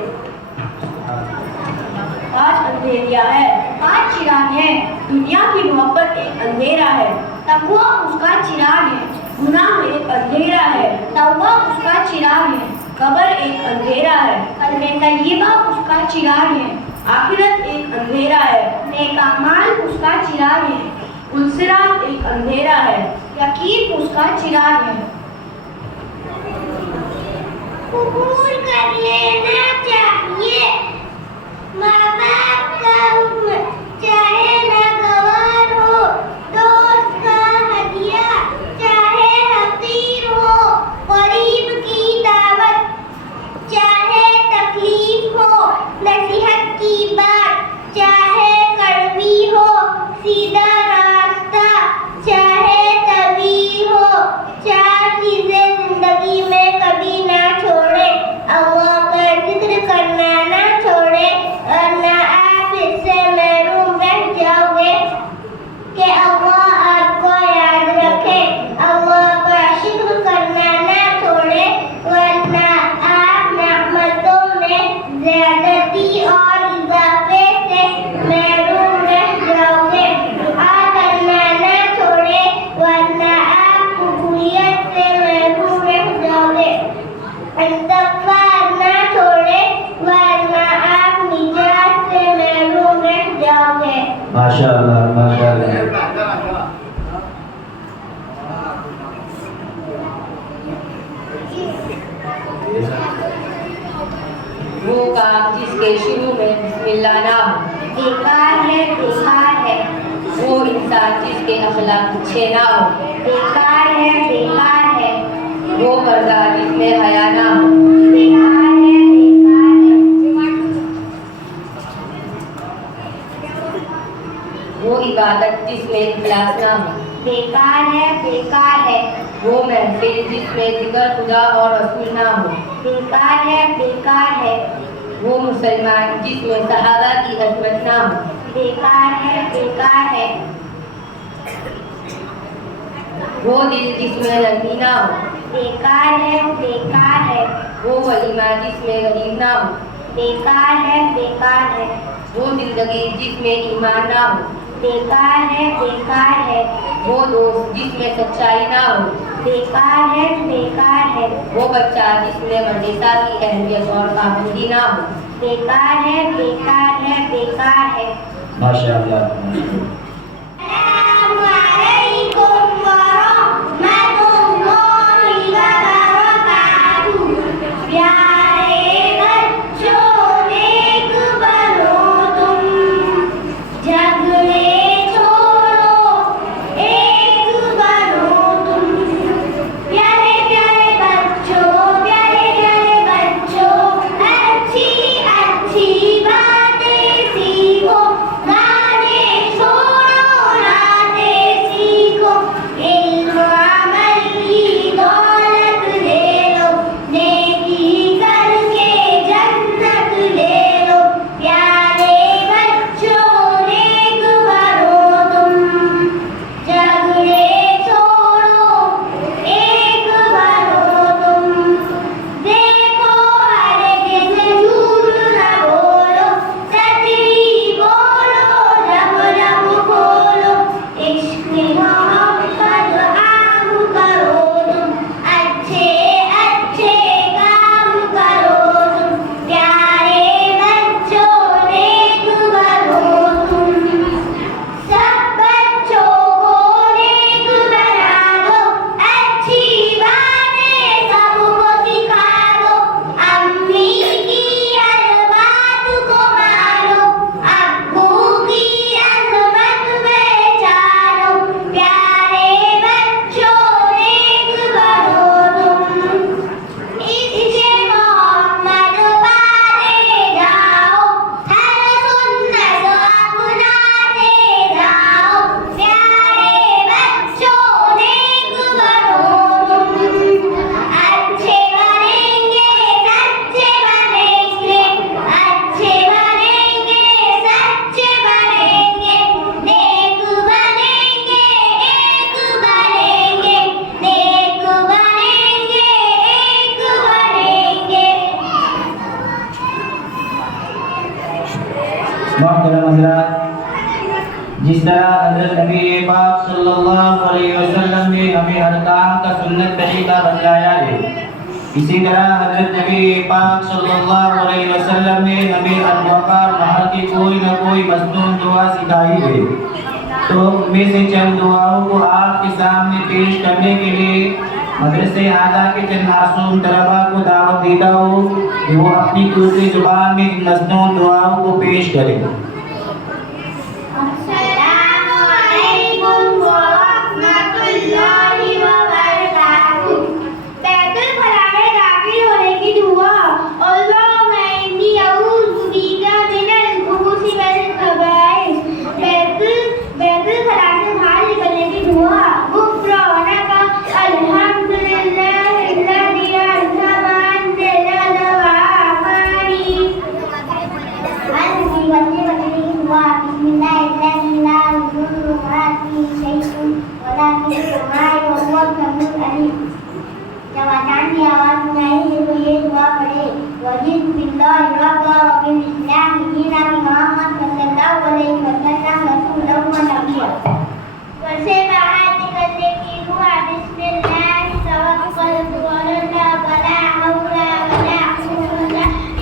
آج اندھیریا ہے، آج چراغ ہے۔ دنیا کی محبت ایک اندھیرا ہے، تقویٰ اس کا چراغ ہے۔ گناہ ایک اندھیرا ہے، توبہ اس کا چراغ ہے۔ قبر ایک اندھیرا ہے، قلب طیبہ اس کا چراغ ہے۔ آخرت ایک اندھیرا ہے، نیک اعمال اس کا چراغ ہے۔ الصراط ایک اندھیرا ہے، یقین اس کا چراغ ہے۔ قبول کر لینا چاہیے، ماں باپ کا حکم چاہے ناگوار ہو، دوست کا ہدیہ چاہے حقیر ہو، غریب کی دعوت چاہے تکلیف ہو، نصیحت کی بات چاہے کڑوی ہو، سیدھا راستہ چاہے طویل ہو۔ 4 چیزیں زندگی میں کبھی نہ چھوڑے، اللہ کا ذکر کرنا نہ چھوڑے، ورنہ آپ اس سے محروم رہ جاؤ گے کہ اللہ آپ کو یاد رکھے۔ اللہ کا شکر کرنا نہ چھوڑے، ورنہ آپ نعمتوں میں زیادتی اور اضافے سے محروم رہ جاؤ گے۔ دعا کرنا نہ چھوڑے، ورنہ آپ قبولیت سے محروم رہ جاؤ گے۔ استغفار نہ چھوڑے، ورنہ آپ نجات سے محروم رہ جاؤ گے۔ ماشاءاللہ، ماشاءاللہ۔ وہ کام جس کے شروع میں بسم اللہ نہ ہو، بیکار ہے، بیکار ہے۔ وہ انسان جس کے اخلاق اچھے نہ ہو، بیکار ہے، بیکار ہے۔ وہ پردہ جس میں حیا نہ ہو، بیکار ہے، بیکار ہے۔ وہ عبادت جس میں اخلاص نہ ہو، بیکار ہے، بیکار ہے۔ وہ محفل جس میں ذکر خدا اور رسول نہ ہو، بیکار ہے، بیکار ہے۔ وہ مسلمان جس میں صحابہ کی عظمت نہ ہو، بیکار ہے، بیکار ہے۔ وہ دل جس میں نرمی نہ ہو، بیکار ہے، بیکار ہے۔ وہ ولیمہ جس میں غریب نہ ہو، بیکار ہے، بیکار ہے۔ وہ زندگی جس میں ایمان نہ ہو، بیکار ہے، بیکار ہے۔ وہ دوست جس میں سچائی نہ ہو، بیکار ہے، بیکار ہے۔ وہ بچہ جس میں مدرسہ کی اہمیت اور پابندی نہ ہو، بیکار ہے، بیکار ہے، بیکار ہے۔ ماشاءاللہ۔ السلام علیکم ورحمۃ اللہ وبرکاتہ۔ پیارے بچوں نیک بنو تم، جھگڑے چھوڑو ایک بنو تم۔ پیارے پیارے بچوں، پیارے پیارے بچوں، اچھی اچھی باتیں سیکھو، گانے چھوڑو محترم حضرات، جس طرح حضرت نبی پاک صلی اللہ علیہ وسلم نے ہمیں ہر کام کا سنت طریقہ بتلایا ہے، اسی طرح حضرت نبی پاک صلی اللہ علیہ وسلم نے ہمیں انوقار محل کی کوئی نہ کوئی مصنون دعا سکھائی ہے۔ تو ان میں سے چند دعاؤں کو آپ کے سامنے پیش کرنے کے لیے مدرسہ اعلیٰ کے چند معصوم طلباء کو دعوت دیتا ہوں کہ وہ اپنی دوسری زبان میں ان مصنون دعاؤں کو پیش کریں۔ السلام علیکم ورحمۃ اللہ وبرکاتہ۔ بیت الخلاء میں داخل ہونے کی دعا، اللہم انی اعوذ بک من الخبث والخبائث۔ بیت الخلاء سے باہر نکلنے کی دعا، غفرانک الحمدللہ الذی اذھب عنی الآثام۔ بسم اللہ الذی لا یضر مع اسمہ شیء ولا فی السماء وهو السمیع العلیم۔ جب اذان کی آواز سنائی دے تو یہ دعا پڑھے، رضیت باللہ ربا وبالاسلام دینا محمد صلی اللہ علیہ وسلم رسولا و نبیا۔ گھر سے باہر نکلنے کی دعا، بسم اللہ توکلت علی اللہ ولا حول ولا قوت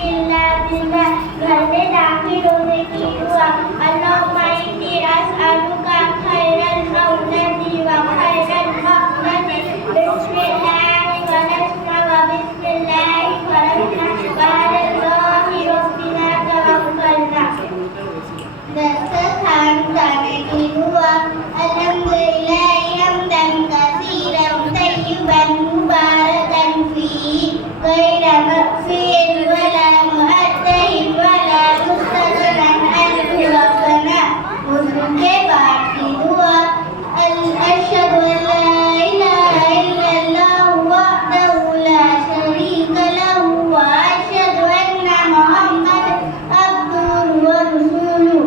الا باللہ۔ گھر میں داخل ہونے کی دعا، اللہم انی اسألک خیر المولد و خیر المخرج، بسم اللہ ولجنا و بسم اللہ خرجنا وعلی اللہ ربنا توکلنا۔ دسترخوان اٹھانے کی دعا، الحمدللہ حمدا کثیرا طیبا مبارکا فیہ غیر مکفی ولا معطل ولا مستغنی عنہ ربنا۔ وضو کے بعد کی دعا، اشہد ان لا الہ الا اللہ وحدہ لا شریک لہ واشہد ان محمد عبدہ ورسولہ۔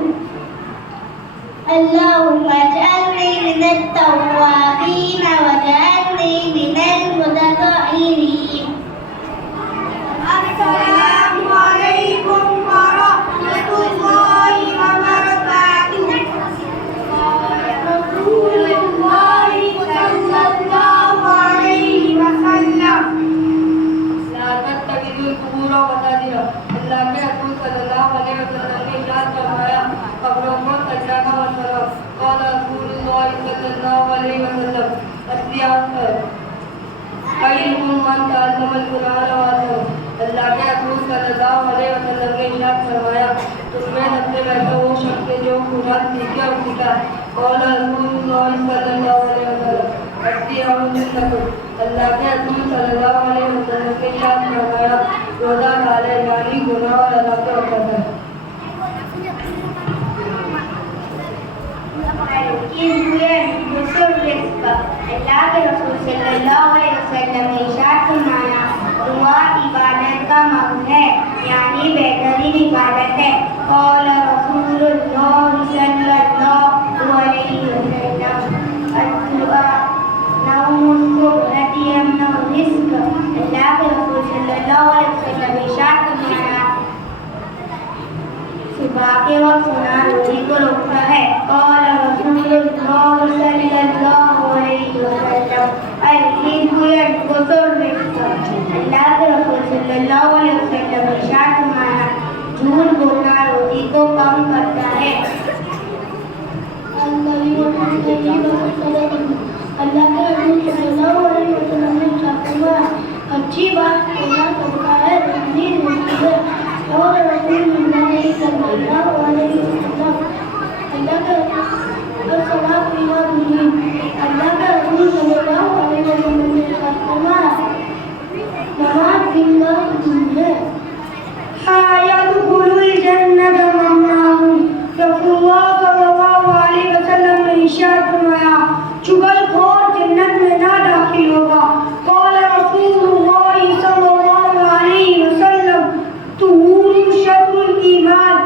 اللہم اجعلنی من التوابین واجعلنی من المتطہرین۔ السلام علیکم ورحمۃ اللہ وبرکاتہ۔ رسول اللہ صلی اللہ علیہ وسلم۔ لا تتخذوا القبور مساجد۔ اللہ کے رسول صلی اللہ علیہ وسلم نے ارشاد فرمایا، قبروں کو سجدہ نہ مت کرو۔ قال رسول اللہ صلی اللہ علیہ وسلم، اصلیات ہے خیرکم من تعلم القرآن وعلمہ۔ اللہ کے رسول صلی اللہ علیہ وسلم نے ارشاد فرمایا، تم میں سب سے بہتر وہ شخص ہے جو قرآن سیکھے اور سکھائے۔ قال رسول اللہ صلی اللہ علیہ وسلم، اصلیات منکم۔ اللہ کے رسول صلی اللہ علیہ وسلم نے ارشاد فرمایا، روزہ ڈالے یعنی گناہ اور اللہ کے وقت ہے۔ اللہ کے رسول صلی اللہ علیہ وسلم نے ارشاد فرمایا، دعا عبادت کا مقصد ہے، یعنی بہترین عبادت ہے۔ قال رسول اللہ صلی اللہ علیہ وسلم، الدعاء نوم الصبح یمنع الرزق۔ اللہ کے رسول صلی اللہ علیہ وسلم نے ارشاد فرمایا، صبح کے وقت سونا روزی کو روکتا ہے۔ قال رسول اللہ صلی اللہ علیہ وسلم، الرزق ينقص الرزق۔ اللہ کے رسول صلی اللہ علیہ وسلم نے ارشاد فرمایا، جھوٹ بولنا روزی کو کم کرتا ہے۔ اللہ کے رسول صلی اللہ علیہ وسلم نے ارشاد فرمایا، اچھی بات کہنا صدقہ ہے، روزی روزی ہے۔ اور رسول اللہ صلی اللہ علیہ وسلم، اللہ کے السلام علیکم، اللہ کے رسول صلی اللہ علیہ وسلم نے ارشاد فرمایا، نماز زندہ ہے۔ يدخل الجنة ممنوع۔ رسول اللہ صلی اللہ علیہ وسلم نے ارشاد فرمایا، چغل خور جنت میں نہ داخل ہوگا۔ قال رسول اللہ صلی اللہ علیہ وسلم، طہور شطر الایمان۔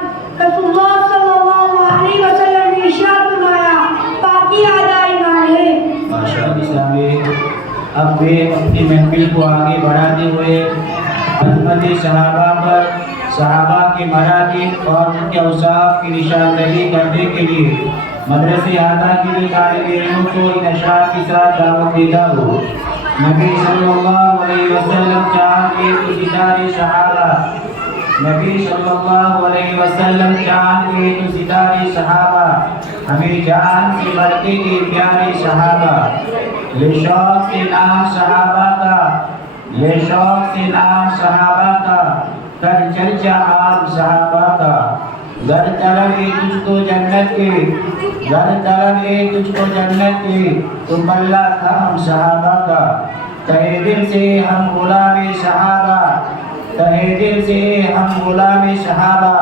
رسول اللہ صلی اللہ علیہ وسلم نے ارشاد فرمایا، پاکی آدھا ایمان ہے۔ اب وہ اپنی محفل کو آگے بڑھاتے ہوئے عظمت صحابہ پر صحابہ کے مراتب اور ان کے اوصاف کی نشاندہی کرنے کے لیے مدرسے اعلیٰ کے طالب علموں کو انشاء کے ساتھ دعوت دیتا ہو۔ نبی صلی اللہ علیہ وسلم چاند ایک ستارے صحابہ، نبی صلی اللہ علیہ وسلم چاند ایک ستارے صحابہ، ہمیں جان سے بڑھتے کے پیارے صحابہ، یہ شوق سے نام صحابہ کا، یہ شوق سے نام صحابہ کا، کر چرچا عام صحابہ کا، گر طلب تجھ کو جنت کے، گر طلب تجھ کو جنت کے، تو پلہ تھا ہم صحابہ کا، تہہ دل سے ہم غلام صحابہ، تہہ دل سے ہم غلام صحابہ،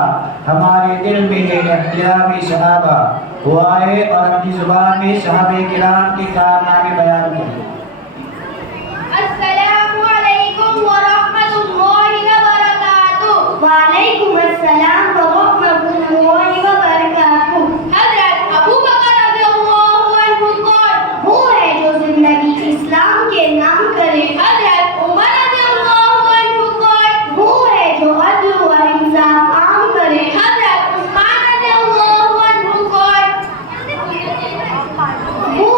ہمارے دل میں ہے احترام صحابہ۔ وہ آئے اور اپنی زبان میں صحابہ کرام کے کارنامے بیان کریں۔ السلام علیکم ورحمۃ اللہ وبرکاتہ۔ وعلیکم السلام ورحمۃ اللہ وبرکاتہ۔ حضرت ابو بکر رضی اللہ عنہ کون؟ وہ ہے جو زندگی اسلام کے نام کرے۔ حضرت عمر رضی اللہ عنہ کون؟ وہ ہے جو عدل و انصاف عام کرے۔ حضرت عثمان رضی اللہ عنہ کون؟ وہ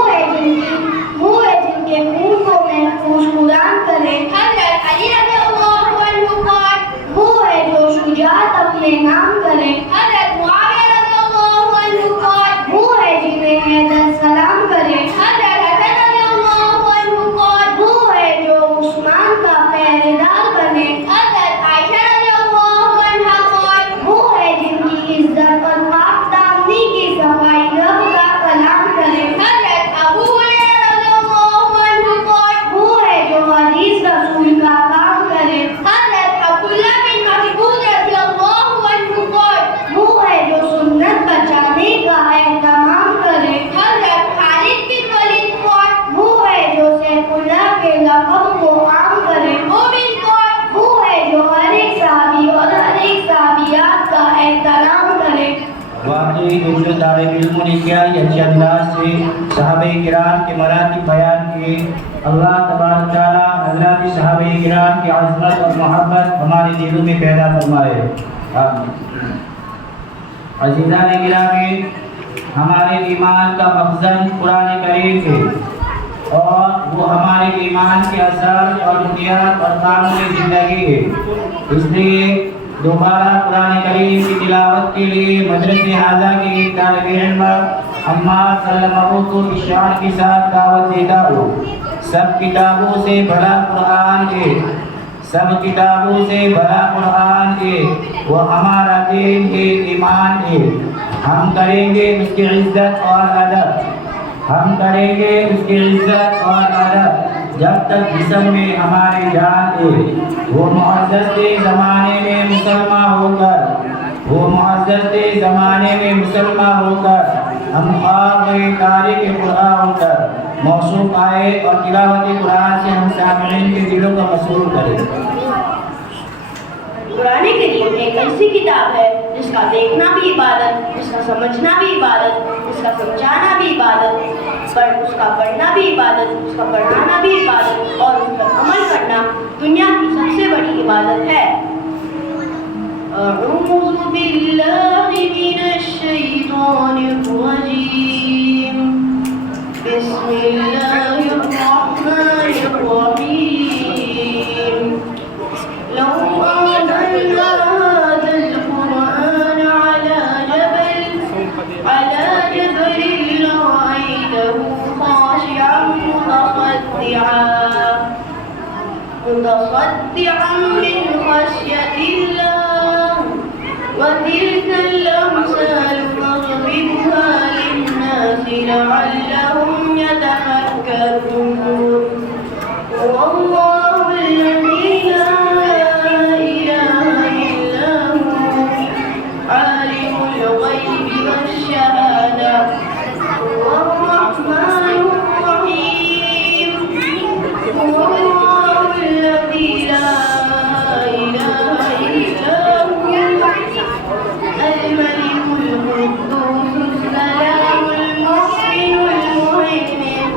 ہے جن کے خون کو محفوظ قرآن کرے۔ حضرت علی رضی اللہ عنہ کون؟ وہ ہے جو شجاعت اپنے نام کرے۔ حضرت معاویہ رضی اللہ عنہ کون؟ وہ ہے جنہیں حیدر سلام کرے۔ حضرت حسن رضی اللہ عنہ کون؟ وہ ہے جو عثمان کا پہرے دار بنے۔ حضرت عائشہ رضی اللہ عنہ کون؟ وہ ہے جن کی عزت اور پاک دامنی کی صفائی رب کا کلام کرے۔ حضرت ابو ہریرہ رضی اللہ عنہ کون؟ وہ ہے جو حدیث رسول کا کام کرے۔ حضرت عبداللہ بن مسعود رضی اللہ عنہ کون؟ وہ ہے جو سنت بچانے کا اہتمام کرے۔ حضرت خالد بن ولید کون؟ وہ ہے جو سیف اللہ کے لقب کو عام کرے۔ مومن کون؟ وہ ہے جو ہر ایک صحابی اور ہر ایک صحابیات کا احترام کرے۔ واقعی دوسرے طالب علموں نے کیا ہی اچھے انداز سے صحابہ کرام کے مراتب بیان کیے۔ اللہ تبارک تعالیٰ حضرات صحابہ کرام کی عظمت اور محبت ہمارے دلوں میں پیدا فرمائے۔ آمین۔ عزیزان گرامی، ہمارے ایمان کا مخزن قرآن کریم ہے اور وہ ہمارے ایمان کے اثر اور بنیاد اور قانون زندگی ہے۔ اس لیے دوبارہ قرآن کریم کی تلاوت کے لیے مدرسے اعلیٰ کے طالب علم عمار سلمہ کو اشعار کے ساتھ دعوت دیتا ہوں۔ سب کتابوں سے بڑا قرآن ہے، سب کتابوں سے بڑا قرآن ہے، وہ ہمارا دین ہے، ایمان ہے۔ ہم کریں گے اس کی عزت اور ادب، ہم کریں گے اس کی عزت اور ادب جب تک جسم میں ہماری جان ہے۔ وہ معزز زمانے میں مسلمان ہو کر، وہ معزز زمانے میں مسلمان ہو کر ہم خواب گئے تاریخ قرآن ہو کر موصوف آئے اور تلاوت قرآن سے ہم سامعین کے دلوں کا مسرور کریں۔ قرآن کریم ایک ایسی کتاب ہے جس کا دیکھنا بھی عبادت، جس کا سمجھنا بھی عبادت، جس کا سمجھانا بھی عبادت، اس کا پڑھنا بھی عبادت، اس کا پڑھانا بھی عبادت اور اس پر عمل کرنا دنیا کی سب سے بڑی عبادت ہے۔ اعوذ باللہ من الشیطان الرجیم، بسم اللہ الرحمن الرحیم۔ لو أنزلنا هذا القرآن على جبل لرأيته خاشعا متصدعا من خشية الله، وتلك الأمثال نضربها للناس لعلهم يتفكرون۔ والله الذي لا إله إلا هو عالم الغيب والشهادة هو الرحمن الرحيم، هو الله الذي لا إله إلا هو الملك القدوس السلام المؤمن المهيمن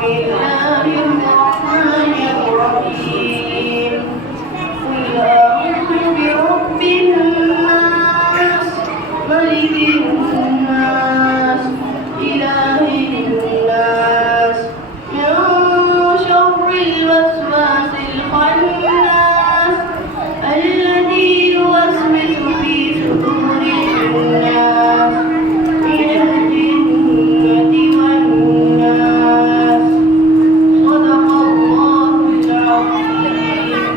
الله الرحمن الرحيم قل أعوذ برب الناس ملك الناس إله الناس من شر الوسواس الخناس الذي يوسوس في صدور الناس من الجنة والناس صدق الله العظيم.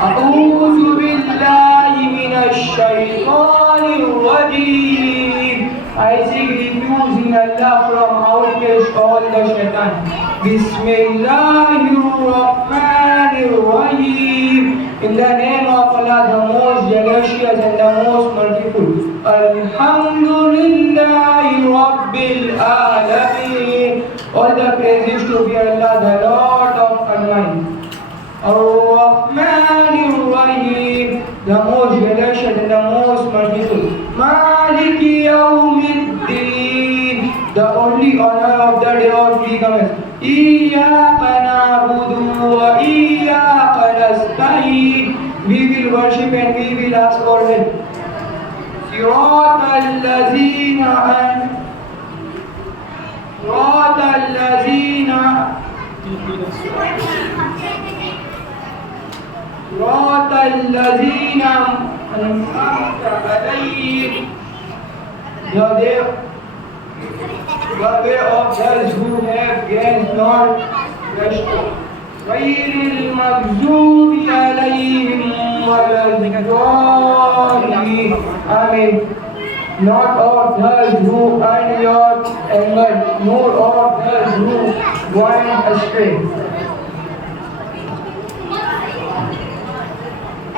أعوذ بالله من الشيطان الرجيم. I seek refuge in Allah from outcast all the shaitan. Bismillahirrahmanirrahim. In the name of Allah, the most gracious and the most merciful. Alhamdulillahi Rabbil Alameen. All the praises to be Allah, the Lord of Almighty. Ar-Rahmanir-Rahim, the most gracious and the most merciful. Maliki Yawmiddin, the only honor of the day of Qiyamah. Iyyaka na'budu wa iyyaka nasta'in. We will worship and we will ask for help. Siratal lazina صراط الذين أنعمت عليهم, the way of those who have gained not rest. غير المغضوب عليهم ولا الضالين. Amen. Not of those who earn your anger, nor of those who wander astray.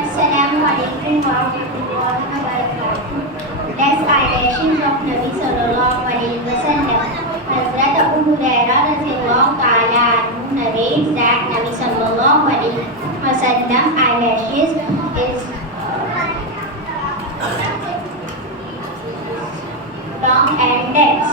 Assalamualaikum warahmatullahi wabarakatuh. Descriptions of Nabi sallallahu alaihi wasallam. Hazrat Abu Hurairah radhiyallahu ta'ala anhu narrates that Nabi sallallahu alaihi wasallam eyelashes is long and dense.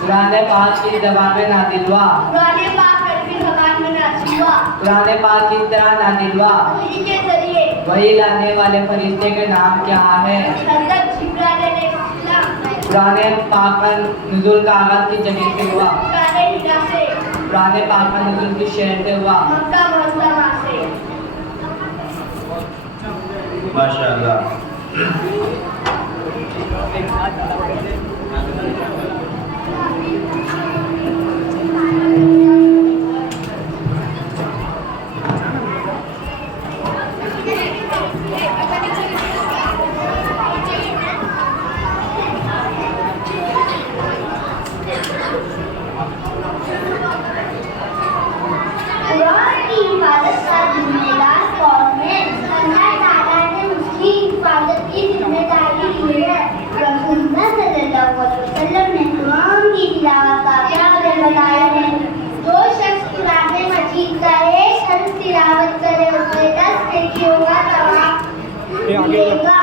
قرآن پاک کی زبان میں نازل ہوا. قرآن پاک عربی زبان میں نازل ہوا. قرآن پاک کس طرح نازل ہوا؟ وحی کے ذریعے. وہی لانے والے فرشتے کے نام کیا ہے؟ حضرت جبرائیل علیہ السلام. قرآن پاک کا نزول کاغذ کی زمین سے ہوا. قرآن ہجا سے. قرآن پاک کا نزول کس شہر سے ہوا؟ مکہ معظمہ سے. ماشاء اللہ. قرآن کی حفاظت کا ذمہ دار کون ہے؟ اللہ تعالیٰ نے اس کی حفاظت کی ذمہ داری لی ہے. رسول اللہ صلی اللہ علیہ وسلم نے قرآن کی تلاوت کا پیغام بتایا ہے. جو شخص قرآن مجید کا ایک حرف تلاوت کرے اسے 10 نیکیوں کا ثواب ملے گا.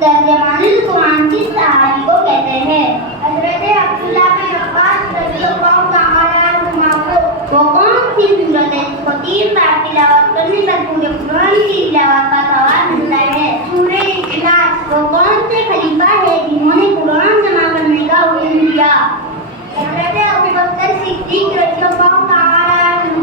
ترجمان القرآن کس صحابی کو کہتے ہیں؟ حضرت عبداللہ بن عباس رضی اللہ تعالیٰ عنہما کو. وہ کون سی سورت ہے جس کو 3 بار تلاوت کرنے پر پورے قرآن کی تلاوت کا ثواب ملتا ہے؟ سورہ اخلاص. وہ کون سے خلیفہ ہے جنہوں نے قرآن جمع کرنے کا حکم دیا؟ حضرت ابوبکر صدیق رضی اللہ تعالیٰ عنہ.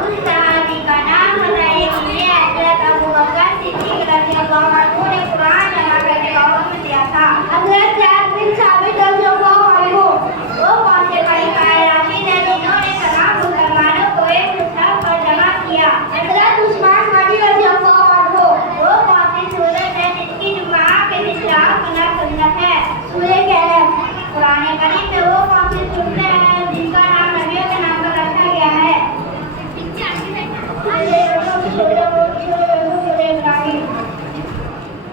اس صحابی کا نام بتائیے جنہیں حضرت ابوبکر صدیق رضی اللہ عنہ نے قرآن جمع کرنے کا حکم دیا تھا. حضرت زید بن ثابت رضی اللہ عنہ. وہ کون سے خلیفہ راشد ہیں جنہوں نے تمام مسلمانوں کو ایک مصحف پر جمع کیا؟ حضرت عثمان غنی رضی اللہ عنہ. وہ کون سی سورت ہے جس کی جمعہ کے مصحف بنا سنت ہے؟ سورہ کہف. قرآن کریم میں وہ کون سی سورتیں ہیں جن کا نام نبیوں کے نام پر رکھا گیا ہے؟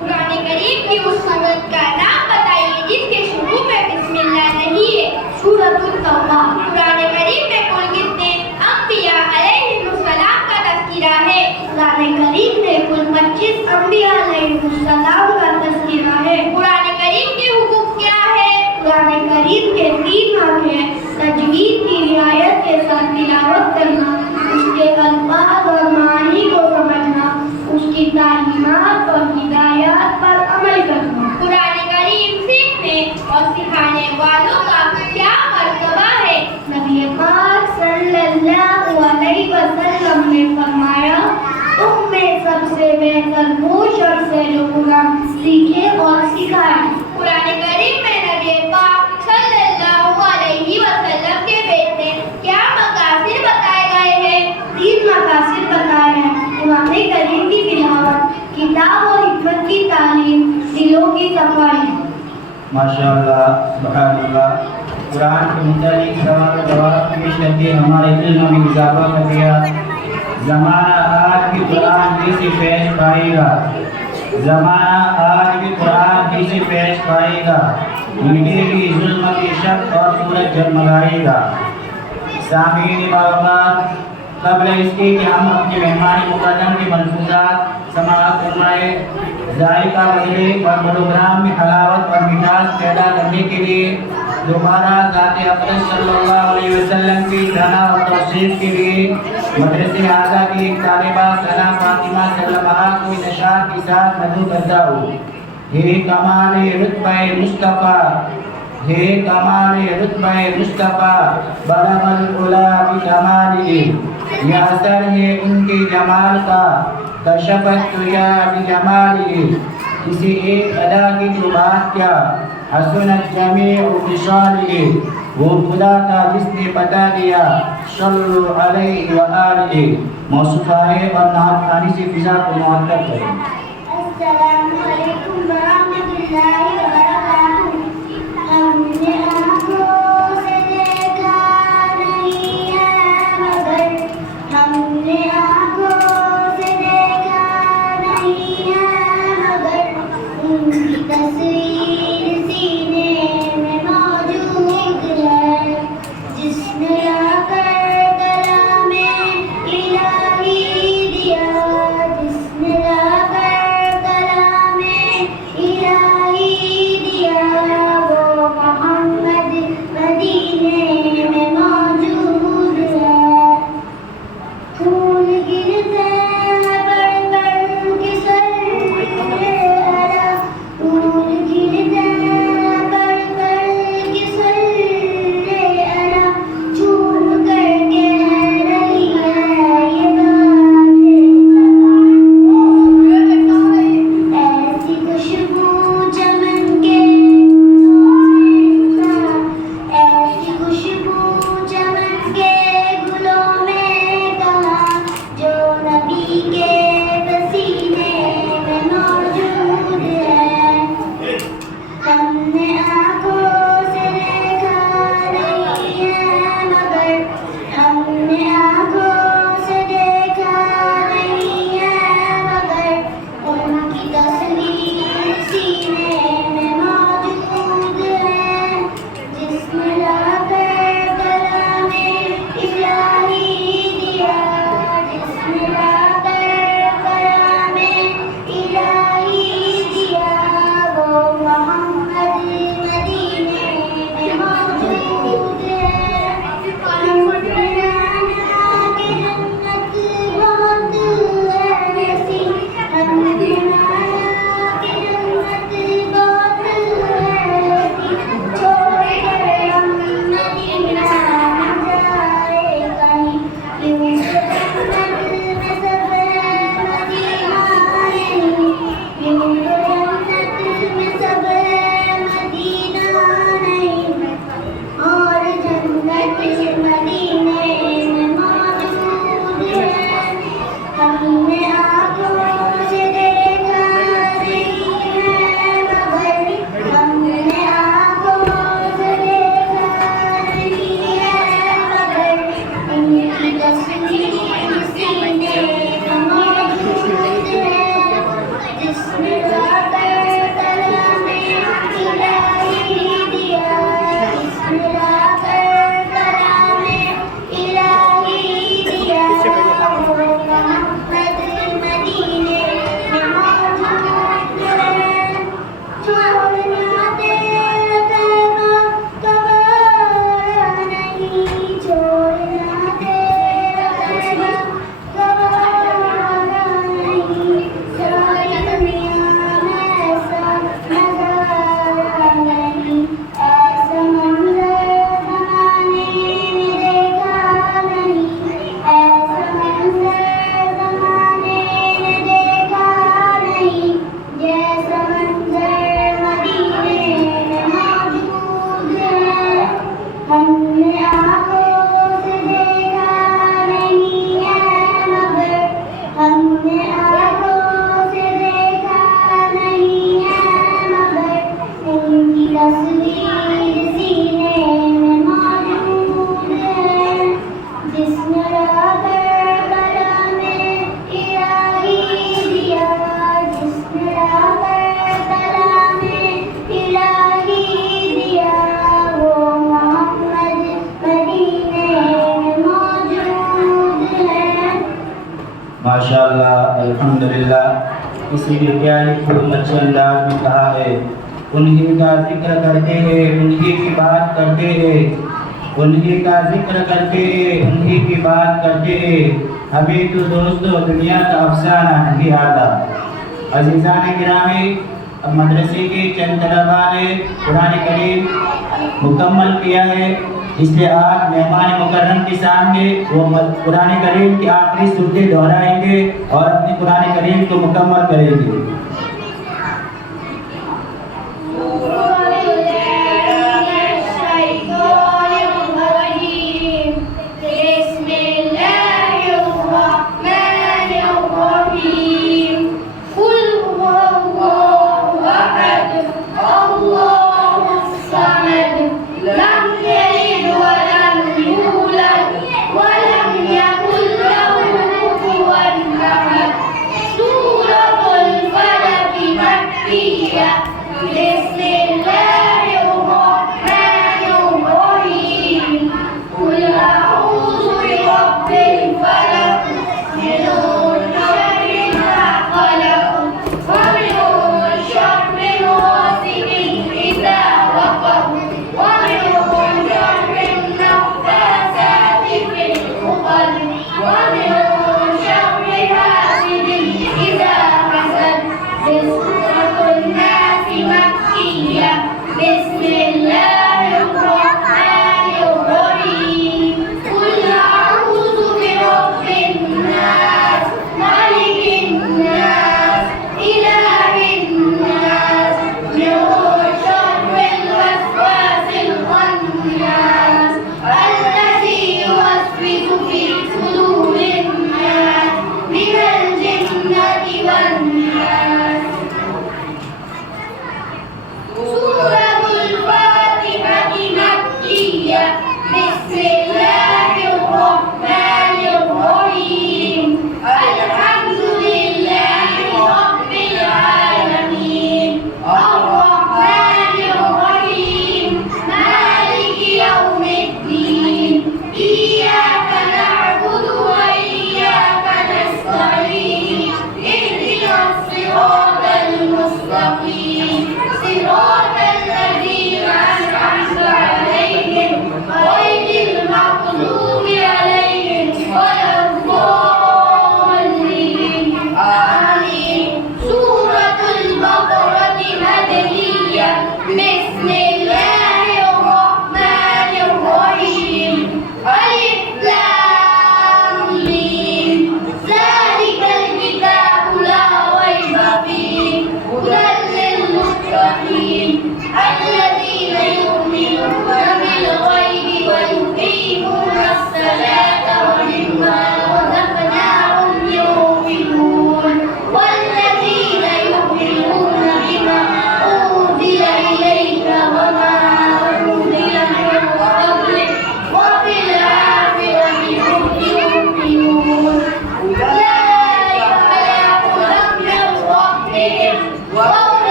قرآن کریم کی اس سورت کا نام بتائیے جس کے شروع میں بسم اللہ نہیں ہے. سورۃ التوبہ. قرآن کریم میں کل کتنے انبیاء علیہ السلام کا تذکرہ ہے؟ قرآن کریم میں کل 25 انبیاء علیہ السلام کا تذکرہ ہے. قرآن کریم کے حقوق کیا ہے؟ قرآن کریم کے 3 حق ہیں. تجوید کی رعایت کے ساتھ تلاوت کرنا، اس کے الفاظ اور معانی کو سمجھنا، اس کی تعلیمات اور ہدایات پر عمل کرنا. قرآن کریم سیکھنے اور سکھانے والوں کا کیا مرتبہ ہے؟ نبی پاک صلی اللہ علیہ وسلم نے فرمایا تم میں سب سے بہتر وہ شخص ہے جو قرآن سیکھے اور سکھائے. قرآن کریم میں نبی پاک صلی اللہ علیہ وسلم کے بیٹے کیا مقاصد بتائے گئے ہیں؟ 3 مقاصد بتائے ہیں. قرآن کریم کی تلاوت، کتاب اور حکمت کی تعلیم، دلوں کی صفائی. ماشاء اللہ. سبحان اللہ. قرآن کے متعلق سوال و جواب پیش کر کے ہمارے علم میں اضافہ کر دیا. زمانہ آج بھی قرآن ہی سے پیش پائے گا. زمانہ آج بھی قرآن ہی سے پیش پائے گا. مٹے گی ظلم کی شک اور سورج جگمگائے گا. سامعین معلومات، قبل اس کے کہ ہم اپنے مہمان مکرم کے ملفوظات سماعت فرمائے، ذائقہ بدلے اور پروگرام میں حلاوت اور مٹھاس پیدا کرنے کے لیے دوبارہ ذات اقدس صلی اللہ علیہ وسلم کی ثنا اور توصیف کے لیے مدرسہ اعلیٰ کی ایک طالبہ ثنا فاطمہ سلمہ کو نشاط کے ساتھ مدعو کرتا ہوں. ہے کمال رتبہ مصطفیٰ، ہے کمال رتبہ مصطفیٰ، بلغ العلا بکمالہ. یہ اثر ہے ان کے جمال کا، کشفت یا بجمالہ. کسی ایک ادا کی تو بات کیا، حسنت جمیع خصالہ. وہ خدا کا جس نے بتا دیا، صلو علیہ وآلہ. موصوفہ ہے اور نعت خوانی سے فضا کو معطر کریں. السلام علیکم ورحمۃ اللہ وبرکاتہ. ہم نے آنکھوں سے دیکھا نہیں ہے مگر، ہم نے آنکھوں سے دیکھا نہیں ہے مگر، ان کی تصویر سینے میں موجود ہے. جس نے آ کر کلام الہی دیا، جس نے آ کر کلام الہی ماشاءاللہ الحمدللہ. کسی بھی پیاری خوب اچھے انداز میں کہا ہے. انہی کا ذکر کرتے ہیں, انہی کی بات کرتے ہیں, انہی کا ذکر کرتے ہیں, انہی کی بات کرتے ہیں. ابھی تو دوستو دنیا کا افسانہ نہیں آتا. عزیزان گرامی, اب مدرسے کے چند طلباء نے قرآن کریم مکمل کیا ہے, اس لیے آپ مہمان مکرم کے سامنے وہ قرآن کریم کی آخری سورتیں دہرائیں گے اور اپنی قرآن کریم کو مکمل کریں گے.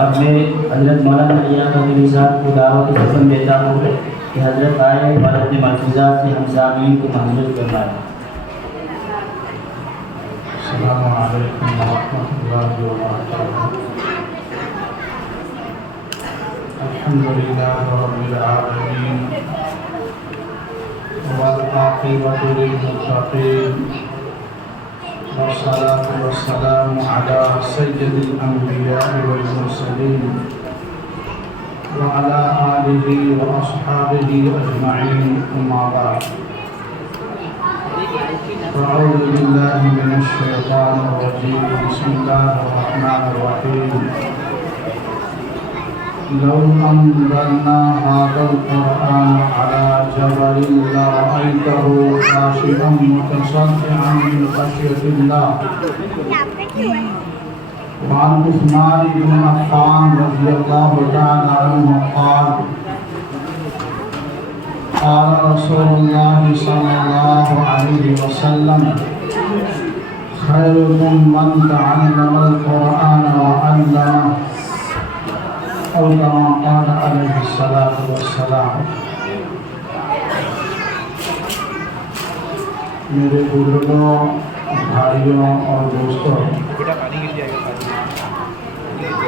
اب میں حضرت مولانا علیہ قدری صاحب کو دعوت کی قسم دیتا ہوں کہ حضرت آئے اور اپنے ملفوظات سے ہم سامعین کو محظوظ فرمائیں. السلام علیکم ورحمۃ اللہ وبرکاتہ. الحمد للہ رب العالمین والعاقبة للمتقين والصلاة والسلام على سيد الأنبياء والمرسلين وعلى آله وأصحابه أجمعين أما بعد أعوذ بالله من الشيطان الرجيم بسم الله الرحمن الرحيم لو أنزلنا هذا القرآن على جبل لرأيته خاشعا متصدعا من خشية الله وعن عثمان بن عفان رضي الله تعالى عنه قال قال رسول الله صلى الله عليه وسلم خيركم من تعلم القرآن وعلمه أو كما قال عليه الصلاة والسلام. میرے بزرگوں، بھائیوں اور دوستوں،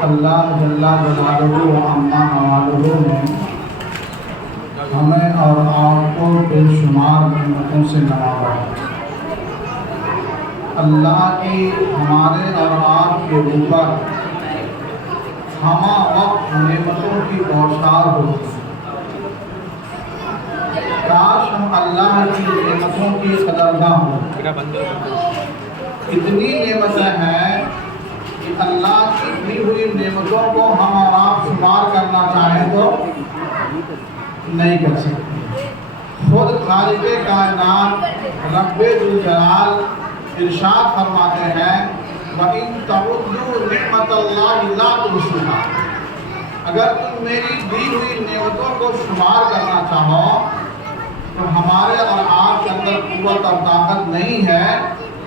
اللہ جل جلالہ و عما نوالہ نے ہمیں اور آپ کو بے شمار نعمتوں سے نوازا ہے۔ اللہ کی ہمارے اور آپ کے اوپر ہمہ وقت نعمتوں کی بوچھار ہوتی ہے۔ کاش ہم اللہ کی نعمتوں کی قدرداں ہوں۔ اتنی نعمتیں ہیں کہ اللہ کی دی ہوئی نعمتوں کو ہم اور آپ شمار کرنا چاہیں تو نہیں کر سکتے۔ خود خالق کائنات رب ذوالجلال ارشاد فرماتے ہیں وَإِن تَعُدُّوا نِعْمَةَ اللَّهِ لَا تُحْصُوهَا، اگر تم میری دی ہوئی نعمتوں کو شمار کرنا چاہو تو ہمارے اور آپ کے اندر قوت اور طاقت نہیں ہے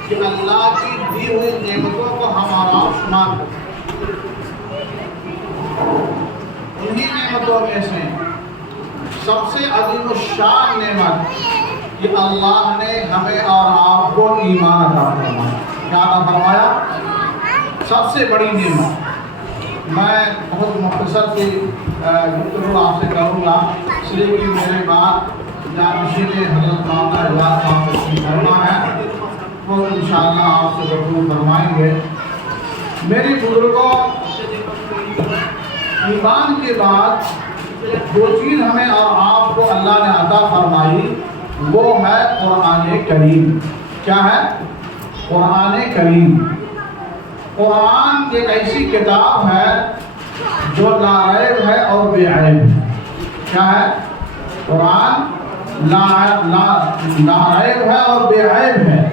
کہ اللہ کی دی ہوئی نعمتوں کو ہم اور آپ شمار کریں۔ انہی نعمتوں میں سے سب سے عظیم الشان نعمت کہ اللہ نے ہمیں اور آپ کو ایمان عطا فرمایا۔ کیا عطا فرمایا؟ سب سے بڑی نعمت۔ میں بہت مختصر سی گفتگو آپ سے کروں گا، اس لیے کہ میرے بعد جانشین حضرت مولانا اعجاز صاحب تشریف فرما ہے، وہ انشاءاللہ آپ سے گفتگو فرمائیں گے۔ میری بزرگوں، ایمان کے بعد جو چیز ہمیں اور آپ کو اللہ نے عطا فرمائی وہ ہے قرآن کریم۔ کیا ہے؟ قرآن کریم۔ قرآن ایک ایسی کتاب ہے جو لا ریب ہے اور بے عیب ہے۔ کیا ہے؟ قرآن لا ریب ہے اور بے عیب ہے۔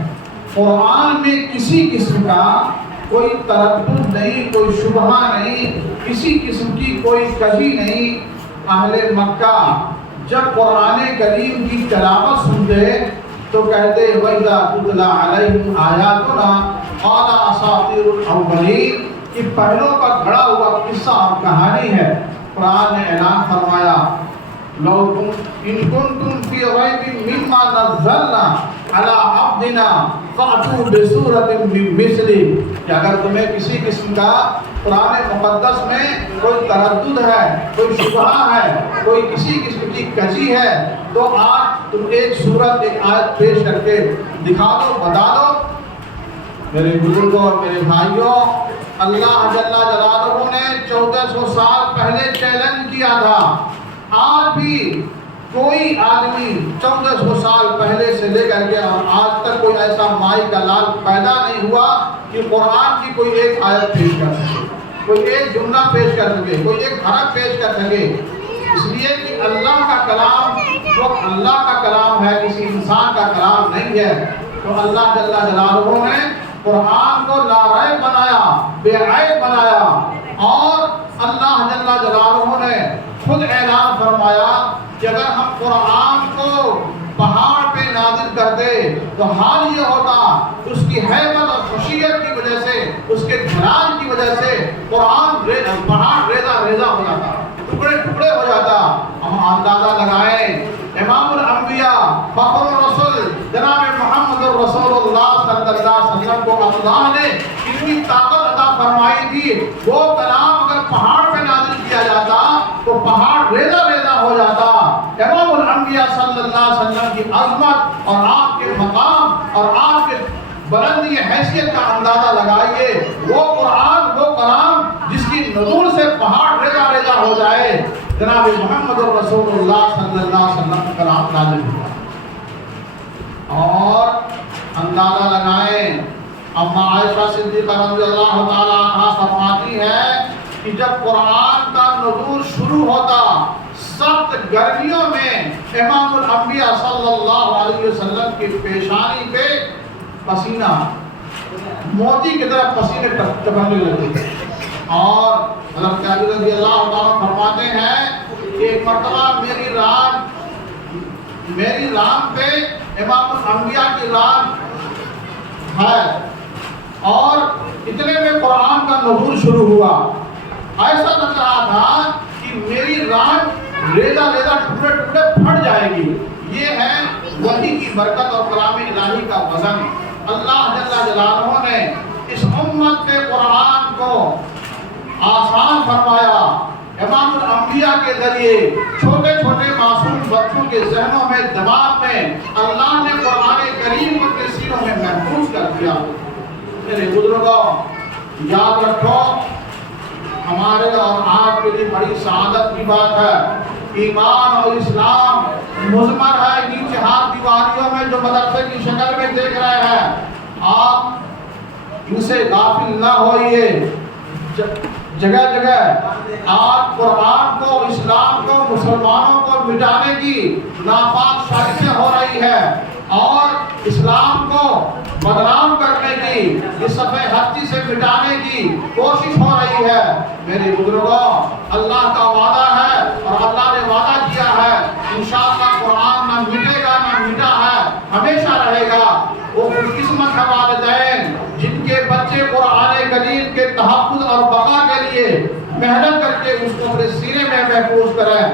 قرآن میں کسی قسم کا کوئی تردد نہیں، کوئی شبہہ نہیں، کسی قسم کی کوئی کجی نہیں۔ اہل مکہ جب قرآن کریم کی تلاوت سنتے تو کہتے وَإِذَا تُتْلَى عَلَيْهِمْ آيَاتُنَا قَالَ أَسَاطِيرُ الْأَوَّلِينَ، کہ پہلوں کا گھڑا ہوا قصہ اور کہانی ہے۔ قرآن نے اعلان فرمایا لو ان کنتم فی ریب مما نزلنا علی عبدنا فأتوا بسورۃ من مثلہ، کہ اگر تمہیں کسی قسم کا قرآن مقدس میں کوئی تردد ہے، کوئی شبہہ ہے، کوئی کسی قسم کی کجی ہے تو آج تم ایک سورت ایک آیت پیش کر کے دکھا دو، بتا دو۔ میرے بزرگوں اور میرے بھائیوں، اللہ جل جلالہ نے 1400 سال پہلے چیلنج کیا تھا۔ آج بھی کوئی آدمی 1400 سال پہلے سے لے کر کے اور آج تک کوئی ایسا مائی کا لال پیدا نہیں ہوا کہ قرآن کی کوئی ایک آیت پیش کر سکے، کوئی ایک جملہ پیش کر سکے، کوئی ایک حرف پیش کر سکے۔ اس لیے کہ اللہ کا کلام وہ اللہ کا کلام ہے، کسی انسان کا کلام نہیں ہے۔ تو اللہ جل جلالہ نے قرآن کو لا ریب بنایا، بے عیب بنایا، اور اللہ جل جلالہ نے خود اعلان فرمایا کہ اگر ہم قرآن کو پہاڑ پہ نازل کرتے تو حال یہ ہوتا اس کی حیبت اور خشیت کی وجہ سے، اس کے جلال کی وجہ سے قرآن پہاڑ ریزہ ریزہ ہو جاتا، ٹکڑے ٹکڑے ہو جاتا۔ ہم اندازہ لگائیں امام الانبیاء فخر الرسول جناب محمد رسول اللہ صلی اللہ علیہ وسلم کو اللہ نے کتنی طاقت عطا فرمائی تھی۔ وہ کلام اگر پہاڑ پہ نازل کیا جاتا تو پہاڑ ریزہ ریزہ ہو جاتا۔ امام الانبیاء صلی اللہ علیہ علیہ وسلم کی عظمت اور آپ کے مقام اور آپ کے بلندی حیثیت کا اندازہ لگائیے. وہ قرآن، وہ کلام جس کی نزول سے پہاڑ ریزہ ریزہ ہو جائے، جناب محمد رسول اللہ صلی اللہ علیہ وسلم کا کلام نازل ہوا. اور اندازہ لگائیں، اما عائشہ صدیقہ رضی اللہ تعالیٰ عنہا فرماتی ہے کہ جب قرآن کا نزول شروع ہوتا، سخت گرمیوں میں امام الانبیاء صلی اللہ علیہ وسلم کی پیشانی پہ پسینہ موتی کی طرح پسینے ٹپکنے لگتے تھے. اور حضرت علی رضی اللہ تعالیٰ فرماتے ہیں کہ ایک مرتبہ میری ران پہ امام الانبیاء کی ران ہے اور اتنے میں قرآن کا نزول شروع ہوا. ایسا لگ رہا تھا کہ میری ران ریزہ ریزہ ٹکڑے ٹکڑے پھٹ جائے گی. یہ ہے وحی کی برکت اور کلام الہی کا وزن. اللہ جل جلالہ نے اس امت کے قرآن کو آسان فرمایا. امام الانبیاء کے ذریعے چھوٹے چھوٹے معصوم بچوں کے ذہنوں میں، دماغ میں اللہ نے قرآن کریم کو اپنے سینوں میں محفوظ کر دیا. میرے بزرگوں، یاد رکھو، ہمارے اور آپ کے لیے بڑی سعادت کی بات ہے. ایمان اور اسلام مضمر ہے انہی چہار دیواریوں میں جو مدرسے کی شکل میں دیکھ رہے ہیں. آپ ان سے غافل نہ ہوئیے. جگہ جگہ آج قرآن کو، اسلام کو، مسلمانوں کو مٹانے کی ناپاک سازشیں ہو رہی ہے اور اسلام کو بدنام کرنے کی، اس صفحے ہستی سے مٹانے کی کوشش ہو رہی ہے. میرے بزرگوں، اللہ کا وعدہ ہے اور اللہ نے وعدہ کیا ہے انشاءاللہ قرآن نہ مٹے گا، نہ مٹا ہے، ہمیشہ رہے گا. وہ خوش قسمت ہے والدین جن کے بچے قرآن کریم کے تحفظ اور بقا کے لیے محنت کر کے اس کو اپنے سینے میں محفوظ کریں.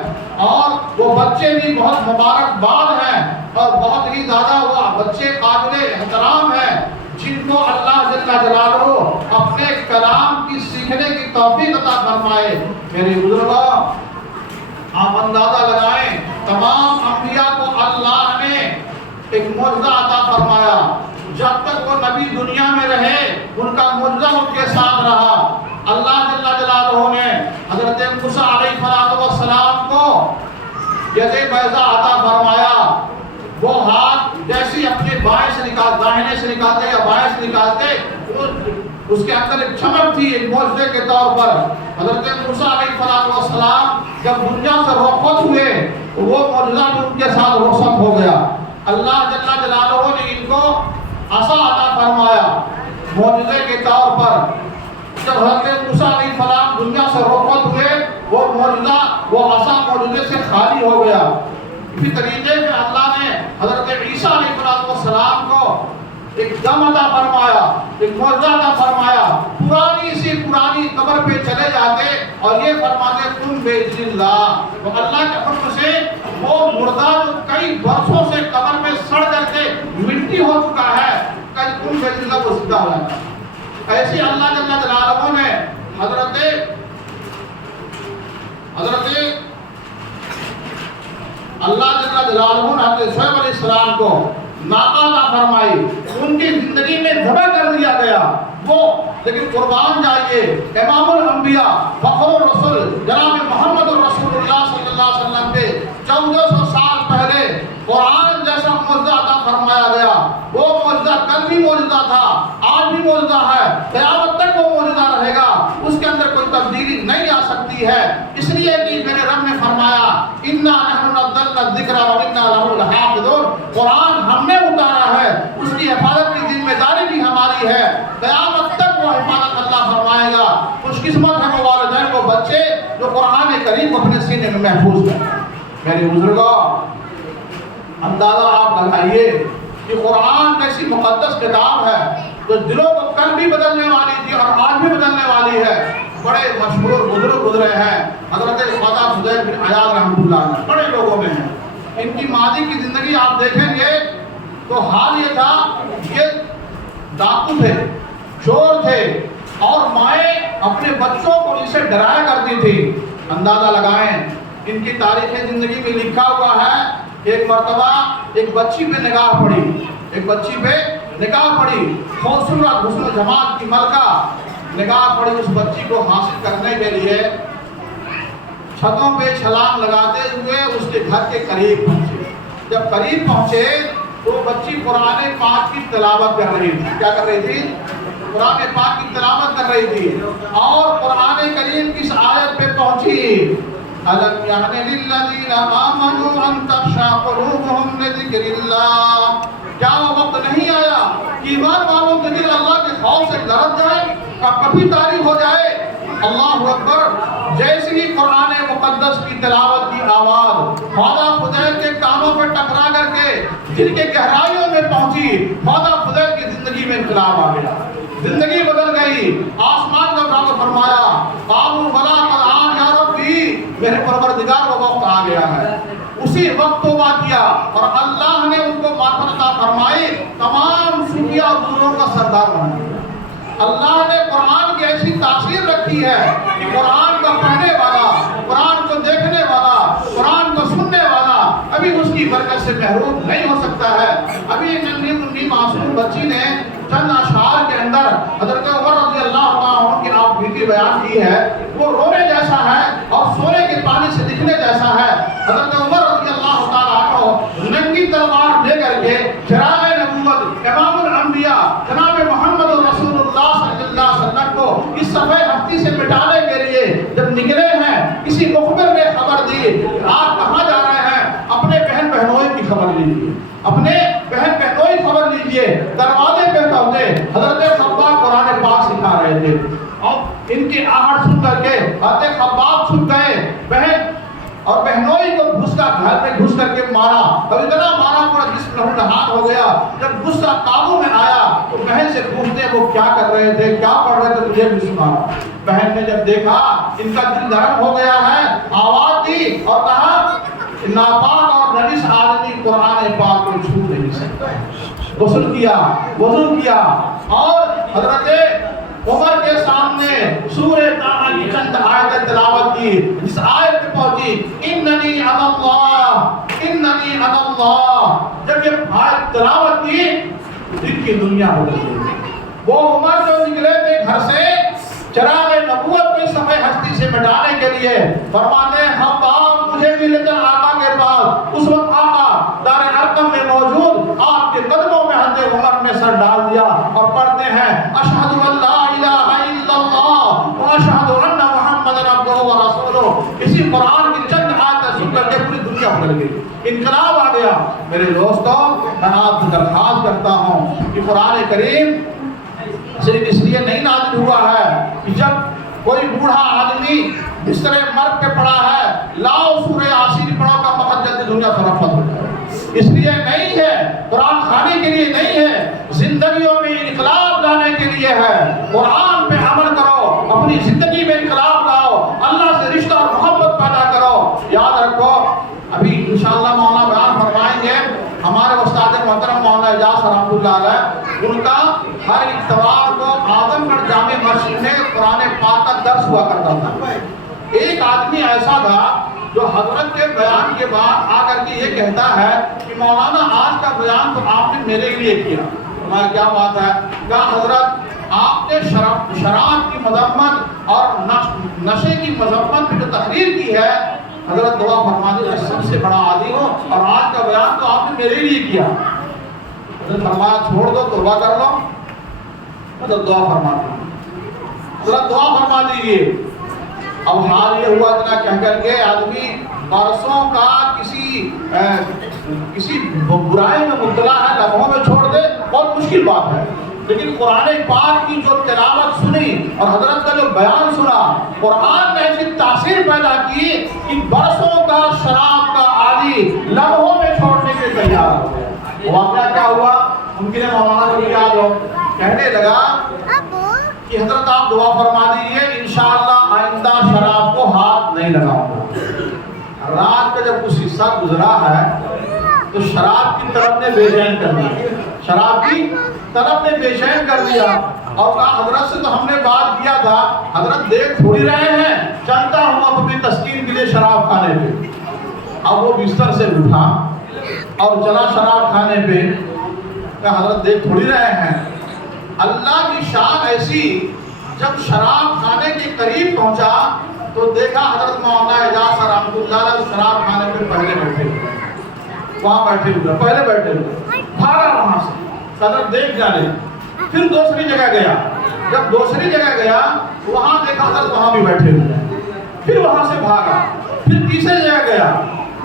اور وہ بچے بھی بہت مبارکباد ہیں اور بہت ہی زیادہ وہ بچے قابل احترام ہیں جن کو اللہ جل جلالہ اپنے کلام کی سیکھنے کی توفیق عطا فرمائے. میرے بزرگوں، آپ اندازہ لگائیں، تمام انبیاء کو اللہ نے ایک معجزہ عطا فرمایا. جب تک وہ نبی دنیا میں رہے ان کا معجزہ ان کے ساتھ رہا. اللہ جل جلالہ نے حضرت موسیٰ علیہ السلام کو ید بیضاء عطا فرمایا. وہ ہاتھ جیسی اپنے بائیں سے نکال، داہنے سے نکالتے یا بائیں سے نکالتے، اس کے اندر ایک چمک تھی ایک معجزے کے طور پر. حضرت موسیٰ علیہ السلام جب دنیا سے رخصت ہوئے وہ معجزہ بھی ان کے ساتھ رخصت ہو گیا. اللہ جل جلالہ نے ان کو عصا عطا فرمایا معجزے کے طور پر. جب حضرت موسیٰ علیہ السلام دنیا سے رخصت ہوئے وہ معجزہ، وہ عصا معجزے سے خالی ہو گیا. اسی طریقے سے اللہ نے حضرت عیسیٰ علیہ السلام کو ایک دم عطا فرمایا، ایک معجزہ عطا فرمایا. پرانی قبر پہ چلے جاتے اور یہ فرماتے تم باذن اللہ. تو اللہ کے حکم سے وہ مردہ جو کئی برسوں سے قبر میں سڑ کر کے مٹی ہو چکا ہے، کل تم باذن اللہ وہ زندہ ہو جاتا. ایسی اللہ جل جلالہ نے حضرت اللہ جل جلالہ نے حضرت شعیب علیہ السلام کو ناقہ عطا فرمائی. ان کی زندگی میں ذبح کر دیا گیا وہ، لیکن قربان جائیے امام الانبیاء فخر الرسول جناب محمد رسول اللہ صلی اللہ علیہ وسلم کے 1400 سال پہلے قرآن جیسا معجزہ عطا فرمایا گیا. وہ معجزہ کل بھی معجزہ تھا، آج بھی معجزہ ہے، قیامت تک وہ معجزہ رہے گا. اس کے اندر کوئی تبدیلی نہیں آ سکتی ہے. اس لیے کہ میرے رب نے فرمایا انا نحن نزلنا الذکر وانا لہ لحافظون. قرآن ہم نے اتارا ہے، اس کی حفاظت کی ذمہ داری بھی ہماری ہے. قیامت تک وہ حفاظت اللہ فرمائے گا. خوش قسمت ہے وہ والدین کو بچے جو قرآن کریم کو اپنے سینے میں محفوظ کریں. میرے بزرگوں، اندازہ آپ لگائیے کہ قرآن ایسی مقدس کتاب ہے جو دلوں کو کل بھی بدلنے والی تھی اور آج بھی بدلنے والی ہے. بڑے مشہور بزرگ گزرے ہیں، حضرت خواجہ فضیل بن عیاض رحمۃ اللہ علیہ، بڑے لوگوں میں ہیں. ان کی ماضی کی زندگی آپ دیکھیں گے تو حال یہ تھا، یہ ڈاکو تھے، چور تھے اور مائیں اپنے بچوں کو ان سے ڈرایا کرتی تھی. اندازہ لگائیں ان کی تاریخ زندگی میں لکھا ہوا ہے ایک مرتبہ ایک بچی پہ نگاہ پڑی، ایک بچی پہ نگاہ پڑی، خوبصورت حسن جمال کی ملکہ نگاہ پڑی۔ اس بچی کو حاصل کرنے کے لیے چھتوں پہ چھلانگ لگاتے ہوئے اس کے گھر کے قریب پہنچے۔ جب قریب پہنچے تو بچی قرآن پاک کی تلاوت کر رہی تھی۔ کیا کر رہی تھی؟ قرآن پاک کی تلاوت کر رہی تھی، اور قرآن کریم کس آیت پہ پہنچی؟ أَلَمْ يَعْنِ لِلَّذِينَ آمَنُوا أَن تَخْشَعَ قُلُوبُهُمْ لِذِكْرِ اللَّهِ۔ کیا وہ وقت نہیں آیا کہ ایمان والوں کے دل اللہ کے خوف سے لرز جائے، کبھی طاری ہو جائے؟ اللہ اکبر! جیسے ہی قرآن مقدس کی تلاوت کی آواز خواجہ فضیل کے کانوں پہ ٹکرا کر کے دل کے گہرائیوں میں پہنچی، خواجہ فضیل کی زندگی میں انقلاب آ گیا، زندگی بدل گئی۔ آسمان کا رب فرمایا قالوا بلا قد آن یا ربی، میرے پروردگار وہ وقت آ گیا ہے۔ اسی وقت توبہ کیا اور اللہ نے ان کو معرفت عطا فرمائی، تمام صوفیہ اور گروہوں کا سردار بنا دیا۔ اللہ نے قرآن کی ایسی تاثیر رکھی ہے کہ قرآن کا پڑھنے والا، قرآن کو دیکھنے والا، قرآن کو سننے والا ابھی اس کی برکت سے محروم نہیں ہو سکتا ہے۔ ابھی ننھی منھی معصوم بچی نے چند اشعار کے اندر حضرت عمر رضی اللہ عنہ کی آپ بیتی بیان کی ہے، وہ رونے جیسا ہے اور سونے کے پانی سے دکھنے جیسا ہے۔ حضرت عمر رضی اللہ تعالیٰ عنہ ننگی تلوار لے کر کے چراغ نبوت امام الانبیاء جناب محمد رسول اللہ صلی اللہ علیہ وسلم کو اس صفحہ ہستی سے مٹانے کے لیے جب نکلے ہیں، کسی مخبر نے خبر دی آپ کہاں جا رہے ہیں؟ اپنے بہن بہنوئی کی خبر لیجیے، اپنے بہن بہنوئی خبر لیجیے۔ دروازے پہ پہنچے، حضرت خباب قرآن پاک سکھا رہے تھے، اور ان کی آہٹ سن کر کے حضرت خباب چھپ گئے، بہن اور بہنوئی کو غصہ گھر میں گھس کر کے مارا، اور اتنا مارا پورا جسم لہولہان ہو گیا۔ جب غصہ قابو میں آیا تو بہن سے پوچھتے وہ کیا کر رہے تھے، کیا پڑھ رہے تھے، مجھے بھی سنا۔ بہن نے جب دیکھا ان کا دل نرم ہو گیا ہے، آواز دی اور کہا ناپاک اور نجس آدمی قرآن پاک کو چھو نہیں سکتا۔ غسل کیا، وضو کیا، اور حضرت عمر کے سامنے سورہ طٰہٰ کی چند آیتیں تلاوت کی، جس آیت پہ پہنچی اننی انا اللہ، اننی انا اللہ۔ جب یہ آیت تلاوت کی دل کی دنیا بدل گئی۔ وہ عمر جو نکلے تھے گھر سے چراغ نبوت کی صفحہ ہستی سے مٹانے کے لیے، فرماتے ہیں خباب مجھے بھی لے چل آقا کے پاس۔ اس وقت آقا دار ارقم میں موجود، آپ کے قدموں میں حضرت عمر نے سر ڈال دیا اور پڑھتے ہیں اشہد ان لا الہ الا اللہ واشہد ان محمد عبدہ ورسولہ۔ اسی قرآن کی چند آیتیں سن کر کے پوری دنیا بدل گئی، انقلاب آ گیا۔ میرے دوستوں، میں آپ سے درخواست کرتا ہوں کہ قرآن کریم صرف اس لیے نہیں نازل ہوا ہے کہ جب کوئی بوڑھا آدمی بستر مرگ پہ پڑا ہے لاؤ سورہ یاسین پڑھو کا بہت جلدی دنیا سے رفت ہو جائے، اس لیے نہیں ہے۔ قرآن خانی کے لیے نہیں ہے، زندگیوں میں انقلاب لانے کے لیے ہے۔ قرآن پہ عمل کرو، اپنی زندگی میں انقلاب لاؤ، اللہ سے رشتہ اور محبت پیدا کرو۔ یاد رکھو، ابھی انشاءاللہ مولانا بیان فرمائیں گے، ہمارے استاد محترم مولانا اعجاز رحمۃ اللہ علیہ، ان کا ہر اتوار کو اعظم گڑھ جامع مسجد میں قرآن پاک کا درس ہوا کرتا تھا۔ ایک آدمی ایسا تھا جو حضرت کے بیان کے بعد آ کر کے یہ کہتا ہے کہ مولانا آج کا بیان تو آپ نے میرے لیے کیا۔ میں کیا بات ہے؟ کہا حضرت آپ نے شراب کی مذمت اور نشے کی مذمت میں جو تقریر کی ہے، حضرت دعا فرما دی، میں سب سے بڑا عادی ہوں اور آج کا بیان تو آپ نے میرے لیے کیا۔ حضرت فرمایا چھوڑ دو، توبہ کر لو۔ حضرت دعا فرما دی، حضرت دعا فرما دیجیے۔ اب حال یہ ہوا اتنا کہہ کر کے آدمی برسوں کا کسی برائی میں مبتلا ہے، لمحوں میں چھوڑ دے، بہت مشکل بات ہے۔ لیکن قرآن پاک کی جو تلاوت سنی اور حضرت کا جو بیان سنا، قرآن نے ایسی تاثیر پیدا کی کہ برسوں کا شراب کا عادی لمحوں میں چھوڑنے کے تیار ہو گیا۔ واقعہ کیا ہوا؟ ممکن ہے مولانا کو یاد ہو، کہنے لگا کہ حضرت آپ دعا فرما دیجیے، انشاءاللہ آئندہ شراب کو ہاتھ نہیں لگاؤں گا۔ رات کا جب کچھ حصہ گزرا ہے تو شراب کی طرف نے بے چین کر دیا، شراب کی طرف نے بے چین کر دیا اور کہا حضرت سے تو ہم نے بات کیا تھا، حضرت دیکھ تھوڑی رہے ہیں، چلتا ہوں اب اپنی تسکین کے لیے شراب کھانے پہ۔ اب وہ بستر سے اٹھا، اور چلا شراب کھانے پہ، کہ حضرت دیکھ تھوڑی رہے ہیں، اللہ کی شان ایسی، جب شراب کھانے کے قریب پہنچا تو دیکھا حضرت مولانا اعجاز رحمۃ اللہ علیہ شراب کھانے پہ پہلے بیٹھے ہوئے، وہاں بیٹھے ہوئے، پہلے بیٹھے ہوئے، بھاگا وہاں سے، حضرت دیکھ جانے، پھر دوسری جگہ گیا، جب دوسری جگہ گیا وہاں دیکھا حضرت وہاں بھی بیٹھے ہوئے، پھر وہاں سے بھاگا، پھر تیسری جگہ گیا،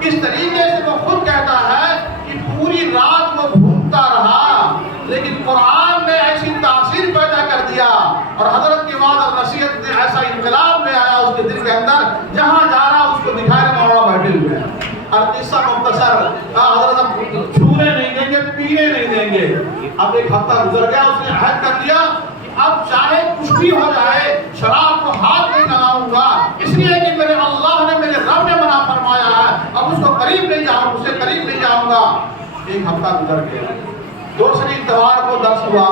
اس طریقے سے وہ خود کہتا ہے کہ پوری رات وہ گھومتا رہا، لیکن قرآن نے ایسی تاثیر پیدا کر دیا اور حضرت کی وعظ اور نصیحت نے ایسا انقلاب لے آیا اس کے دل کے اندر، جہاں جا رہا اس کو دکھائے مولانا بیٹھے ہوئے ہیں۔ اور قصہ مختصر، حضرت اب چھونے نہیں دیں گے، پینے نہیں دیں گے۔ اب ایک ہفتہ گزر گیا، اس نے عہد کر دیا کہ اب چاہے کچھ بھی ہو جائے شراب کو ہاتھ نہیں لگاؤں گا، اس لیے کہ میرے اللہ نے، میرے رب نے منع فرمایا ہے، اب اس کو قریب نہیں جاؤں، اسے قریب نہیں جاؤں گا۔ ایک ہفتہ گزر گیا، دوسری اتوار کو درس ہوا،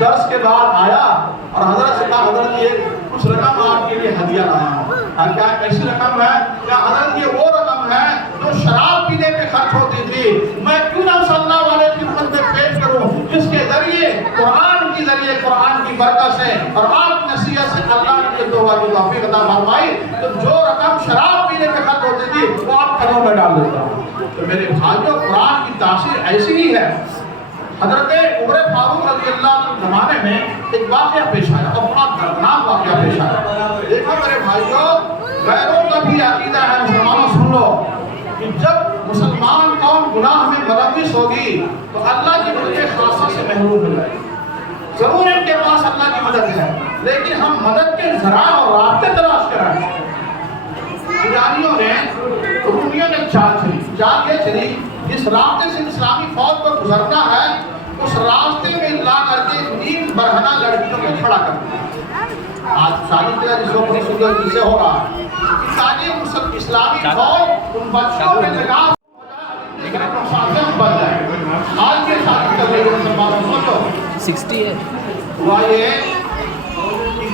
درس کے بعد آیا اور حضرت سے کہا حضرت یہ کچھ رقم آپ کے لیے ہدیہ لایا ہوں۔ کیا کیسی رقم ہے؟ کیا حضرت یہ وہ رقم ہے جو شراب پینے پہ خرچ ہوتی تھی، میں کیوں نہ صلی اللہ علیہ وسلم میں پیش کروں، جس کے ذریعے قرآن کے ذریعے قرآن کی برکت سے اور آپ کی نصیحت سے اللہ نے توبہ کی توفیق عطا فرمائی، تو جو رقم شراب پینے پہ خرچ ہوتی تھی وہ آپ قدموں میں ڈال دیتا ہوں۔ تو میرے بھائیوں، قرآن کی تاثیر ایسی ہی ہے۔ حضرت عمر فاروق رضی اللہ عنہ کے زمانے میں ایک واقعہ پیش آیا اور بڑا دردناک واقعہ پیش آیا۔ دیکھو میرے بھائیوں، غیروں کا بھی عقیدہ ہے، مسلمانوں سن لو، کہ جب مسلمان قوم گناہ میں ملوث ہوگی تو اللہ کی مدد خاصہ سے محروم ہو جائے گی۔ ضرور ان کے پاس اللہ کی مدد ہے، لیکن ہم مدد کے ذرائع اور راستے تلاش کریں۔ ایرانیوں نے، رومیوں نے چال یہ چلی، جس راستے سے اسلامی فوج کو گزرنا ہے اس راستے میں لا کر کے نیم برہنہ لڑکیوں کو کھڑا کر دیا۔ آج شادی کا جس وقت جسے ہو رہا ہے، ساری اسلامی فوج ان بچوں کے نگاہ بن جائے۔ آج کے شادی کر رہے مسلمانوں سوچو 60 ہے ہوا یہ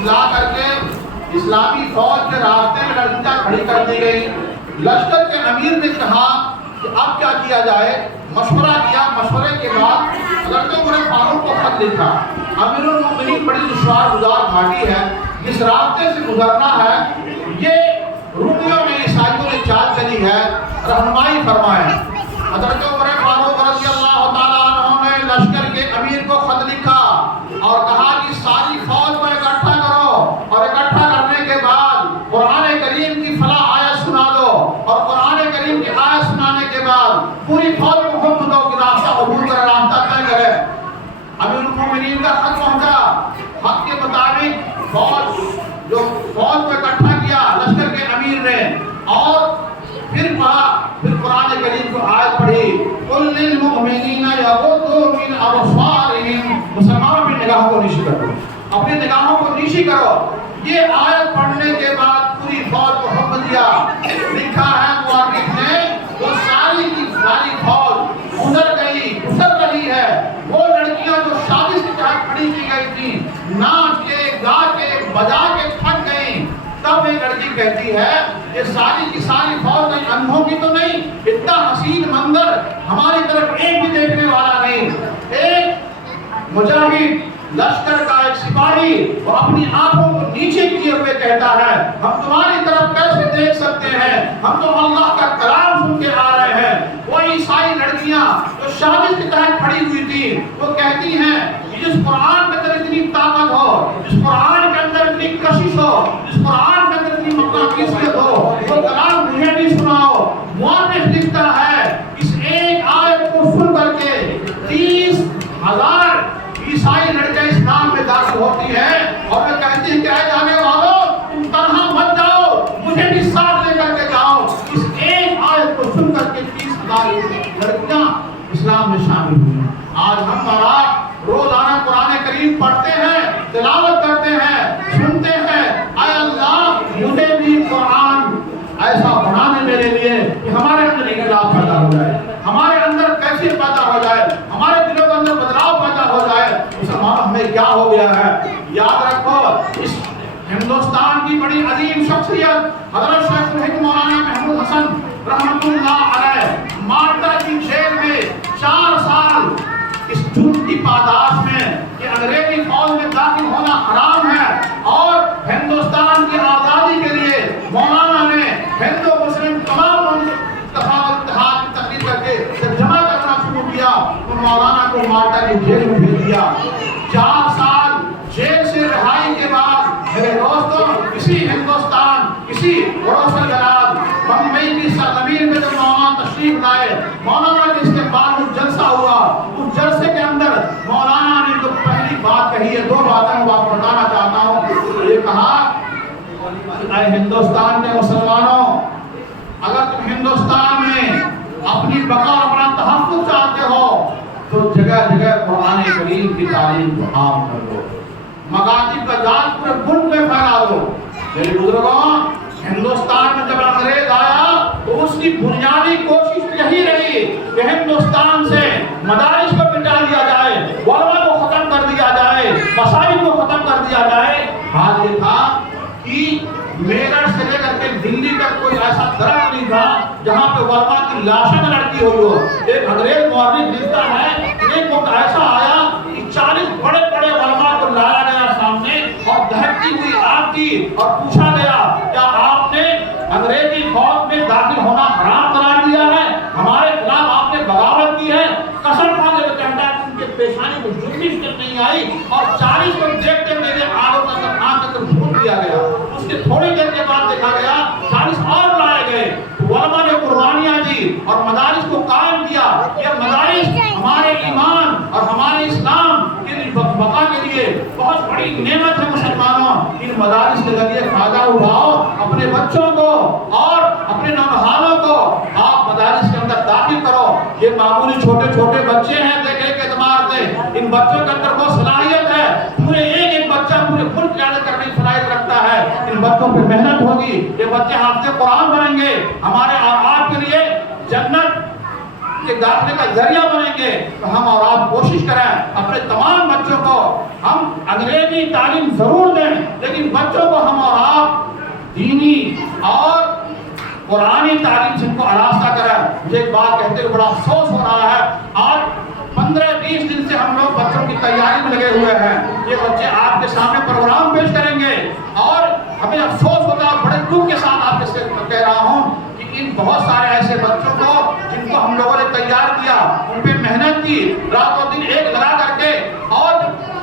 لا کر کے اسلامی فوج کے راستے میں لڑکیاں کھڑی کر دی گئی۔ لشکر کے امیر نے کہا کہ اب کیا کیا جائے، مشورہ کیا، مشورے کے بعد حضرت عمر فاروق کو خط لکھا۔ امیر المؤمنین بڑی دشوار گزار گھاٹی ہے، جس راستے سے گزرنا ہے، یہ رومیوں میں عیسائیوں نے چال چلی ہے، رہنمائی فرمائے۔ حضرت عمر فاروق رضی اللہ تعالیٰ عنہ نے لشکر کے امیر کو خط لکھا اور کہا کہ ساری فوج کو اکٹھا کرو اور اکٹھا کرنے کے بعد قرآن کریم کی فلاں آیت سنا دو، اور قرآن کریم کی آیت سنانے کے بعد پوری فوج محمد کی راستہ عبور کر راستہ طے کرے۔ امیر المومنین کا خط پہنچا، خط کے مطابق فوج کو اکٹھا کیا لشکر کے امیر نے، اور پھر پڑھا، پھر قرآن کریم کو آیت پڑھی، قل للمؤمنین یغضوا من ابصارہم، مسلمانوں کی نگاہوں کو نیچی کرو، اپنی نگاہوں کو نیچی کرو۔ یہ آیت پڑھنے کے بعد پوری فوج کو حکم دیا۔ لکھا ہے مورخ نے، وہ ساری کی ساری فوج گزر رہی ہے، وہ لڑکیاں جو شادی سے کھڑی کی گئی تھی، ناچ کے، گا کے، بجا کے تھک گئیں۔ تب ایک لڑکی کہتی ہے کہ ساری کی ساری فوج نہیں، اندھوں کی تو نہیں، اتنا حسین منظر ہماری طرف ایک بھی دیکھنے والا نہیں۔ ایک مجاہد لشکر کا ایک سپاہی وہ اپنی آنکھوں کو نیچے کیے ہوئے کہتا ہے، ہم تمہاری طرف کیسے دیکھ سکتے ہیں، ہم تو اللہ کا کلام سن کے آ رہے ہیں۔ وہ عیسائی لڑکیاں جو شادی کے تحت کھڑی ہوئی تھی، وہ کہتی ہیں کہ جس قرآن کے اندر اتنی طاقت ہو، جس قرآن کے اندر اتنی کشش ہو، جس قرآن کے اندر اتنی مقدسیت ہو، وہ کلام مجھے بھی سناؤ۔ مؤرخ لکھتا ہے اس ایک آیت کو سن کر کے 30,000 عیسائی لڑکے اسلام میں داخل ہوتی ہیں، اور وہ کہتی ہیں کہ اے جانے والوں، تم تنہا مت جاؤ، مجھے بھی ساتھ لے کر کے جاؤ۔ اس ایک آیت کو سن کر کے 30,000 لڑکیاں اسلام میں شامل ہوئی۔ آج ہم اور آپ روزانہ قرآن کریم پڑھتے ہیں، تلاوت کرتے ہیں، سنتے ہیں، اے اللہ مجھے بھی قرآن ایسا بنانے میرے لیے کہ ہمارے اندر انقلاب پیدا ہو جائے، ہمارے اندر کیفیت پیدا ہو جائے، ہمارے دلوں کے اندر بدلاؤ پیدا ہو جائے۔ مسلمان ہمیں کیا ہو گیا ہے؟ یاد رکھو، اس ہندوستان کی بڑی عظیم شخصیت حضرت شیخ الہند مولانا محمود حسن رحمۃ اللہ علیہ مالٹا کی جیل میں 4 سال اس جھوٹ کی پاداش میں کہ انگریزی فوج میں داخل ہونا حرام ہے اور ہندوستان کی آزادی کے لیے مولانا نے ہندو مسلم تمام اتحاد کی تقریر کر کے جب جمع کرنا شروع کیا تو مولانا کو مالٹا کی جیل میں بھیج دیا. 4 سال جیل سے رہائی کے بعد میرے دوستوں کسی ہندوستان کسی روشن جلال بمبئی کی سرزمین میں جب مولانا تشریف لائے مولانا کے استقبال میں جلسہ ہوا. اس جلسے کے اندر مولانا نے جو پہلی بات کہی ہے 2 باتیں میں آپ بتانا چاہتا ہوں. یہ کہا اے ہندوستان کے مسلمانوں اگر تم ہندوستان میں اپنی بقا اور اپنا تحفظ چاہتے ہو تو جگہ جگہ قرآن کریم کی تعلیم کو عام کر دو. مکاتب کا جال پورے ملک میں پھیلا دو. میرے بزرگوں ہندوستان میں جب انگریز آیا تو اس کی بنیادی کوشش یہی رہی کہ ہندوستان سے مدارس کو مٹا دیا جائے, علماء کو ختم کر دیا جائے, مساجد کو ختم کر دیا جائے. حال یہ تھا کہ میرٹھ سے لے کر کے دلی تک کوئی ایسا درخت نہیں تھا جہاں پہ علماء کی لاشیں لڑکی ہوئی ہو. ایک انگریز مورخ لکھتا ہے ایک وقت ایسا آیا کہ 40 بڑے بڑے علماء کو لایا گیا سامنے اور دہکتی ہوئی آگ کی اور پوچھا گیا کیا آپ نے انگریزی فوج میں داخل ہونا حرام قرار دیا ہے, ہمارے خلاف آپ نے بغاوت کی ہے؟ قسم کھا کے کہتا ہے ان کے پیشانی کو جھرنی فکر نہیں آئی اور 40 کو دیکھتے میرے آنکھوں کا آنکھ تک بھون دیا گیا. اس کے تھوڑی دیر کے بعد دیکھا گیا 40 اور لائے گئے. علماء نے قربانیاں دی اور مدارس کو قائم کیا. یہ مدارس ہمارے ایمان اور ہمارے اسلام کی بقا کے لیے بہت بڑی نعمت ہے. مسلمانوں ان مدارس کے ذریعے فائدہ اٹھاؤ, اپنے بچوں کو اور اپنے نونہالوں کو آپ مدارس کے اندر داخل کرو. یہ معمولی چھوٹے چھوٹے بچے ہیں دیکھنے کے اعتبار سے ان بچوں کے اندر بہت صلاحیت ہے. پورے ایک بچہ پورے ملک کی قیادت کرنے کی صلاحیت رکھتا ہے. ان بچوں پہ محنت ہوگی, یہ بچے حافظ قرآن بنیں گے, ہمارے اور آپ کے لیے جنت کے داخلے کا ذریعہ بنیں گے. تو ہم اور آپ کوشش کریں اپنے تمام بچوں کو ہم انگریزی تعلیم ضرور دیں لیکن بچوں کو ہم اور آپ دینی اور قرآنی تعلیم سے ان کو آراستہ کریں. مجھے ایک بات کہتے ہوئے بڑا افسوس ہو رہا ہے, آج 15-20 دن سے ہم لوگ بچوں کی تیاری میں لگے ہوئے ہیں. یہ بچے آپ کے سامنے پروگرام پیش کریں گے اور ہمیں افسوس ہوتا ہے, بڑے دکھ کے ساتھ آپ سے کہہ رہا ہوں کہ ان بہت سارے ایسے بچوں کو جن کو ہم لوگوں نے تیار کیا, ان پہ محنت کی, رات و دن ایک لگا کر کے اور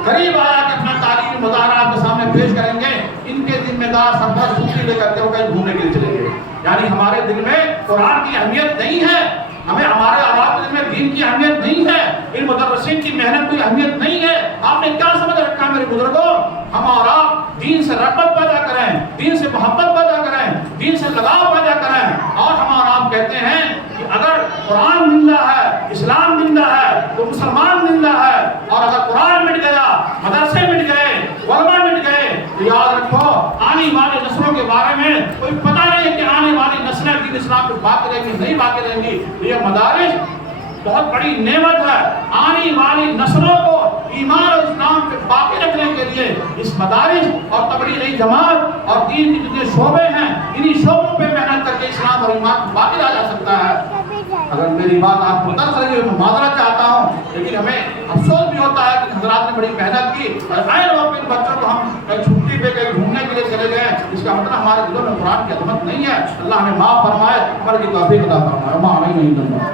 قریب آیا کہ اپنا تعلیمی مظاہرہ آپ کے سامنے پیش کریں گے. ان کے ذمہ دار سرپرست چھٹی لے کر کے وہ کہیں گھومنے کے لیے چلیں گے. یعنی ہمارے دل میں قرآن کی اہمیت نہیں ہے, ہمیں ہمارے عوام کے دل میں دین کی اہمیت نہیں ہے, ان مدرسین کی محنت کی اہمیت نہیں ہے. آپ نے کیا سمجھ رکھا میرے بزرگوں؟ ہم اور آپ دین سے رغبت پیدا کریں, دین سے محبت پیدا کریں, دین سے لگاؤ پیدا کریں. اور ہم اور آپ کہتے ہیں کہ اگر قرآن زندہ ہے, اسلام زندہ ہے تو مسلمان زندہ ہے. اور اگر قرآن مٹ گیا, مدرسے مٹ گئے, علماء مٹ گئے تو یاد رکھو آنے والی نسلوں کے بارے میں کوئی پتہ نہیں کہ آنے والی نسلیں دین اسلام پہ باقی رہیں گی نہیں باقی رہیں گی. یہ مدارس بہت بڑی نعمت ہے. آنے والی نسلوں کو ایمان اور اسلام پہ باقی رکھنے کے لیے اس مدارس اور تبلیغی جماعت اور دین کے جتنے شعبے ہیں انہی شعبوں پہ محنت کر کے اسلام اور ایمان کو باقی رہا جا سکتا ہے. اگر میری بات آپ کو ترس رہی ہے تو معذرت چاہتا ہوں, لیکن ہمیں افسوس بھی ہوتا ہے کہ حضرات نے بڑی محنت کی اور آئے وقت ان بچوں کو ہم کہیں چھٹی پہ کہیں گھومنے کے لیے چلے گئے. اس کا مطلب ہمارے دلوں میں قرآن کی عظمت نہیں ہے. اللہ ہمیں معاف فرمائے, عمل کی توفیق عطا فرمائے. ماں نہیں کرنا.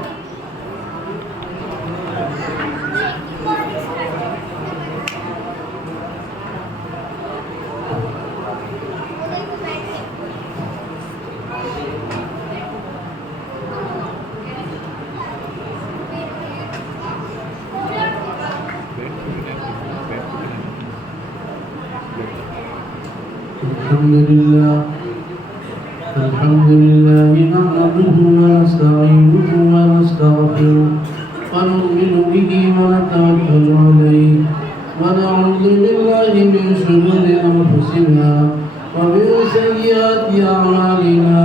الحمد لله نحمده ونستعينه ونستغفره ونؤمن به ونتوكل عليه ونعوذ بالله من شرور أنفسنا ومن سيئات أعمالنا.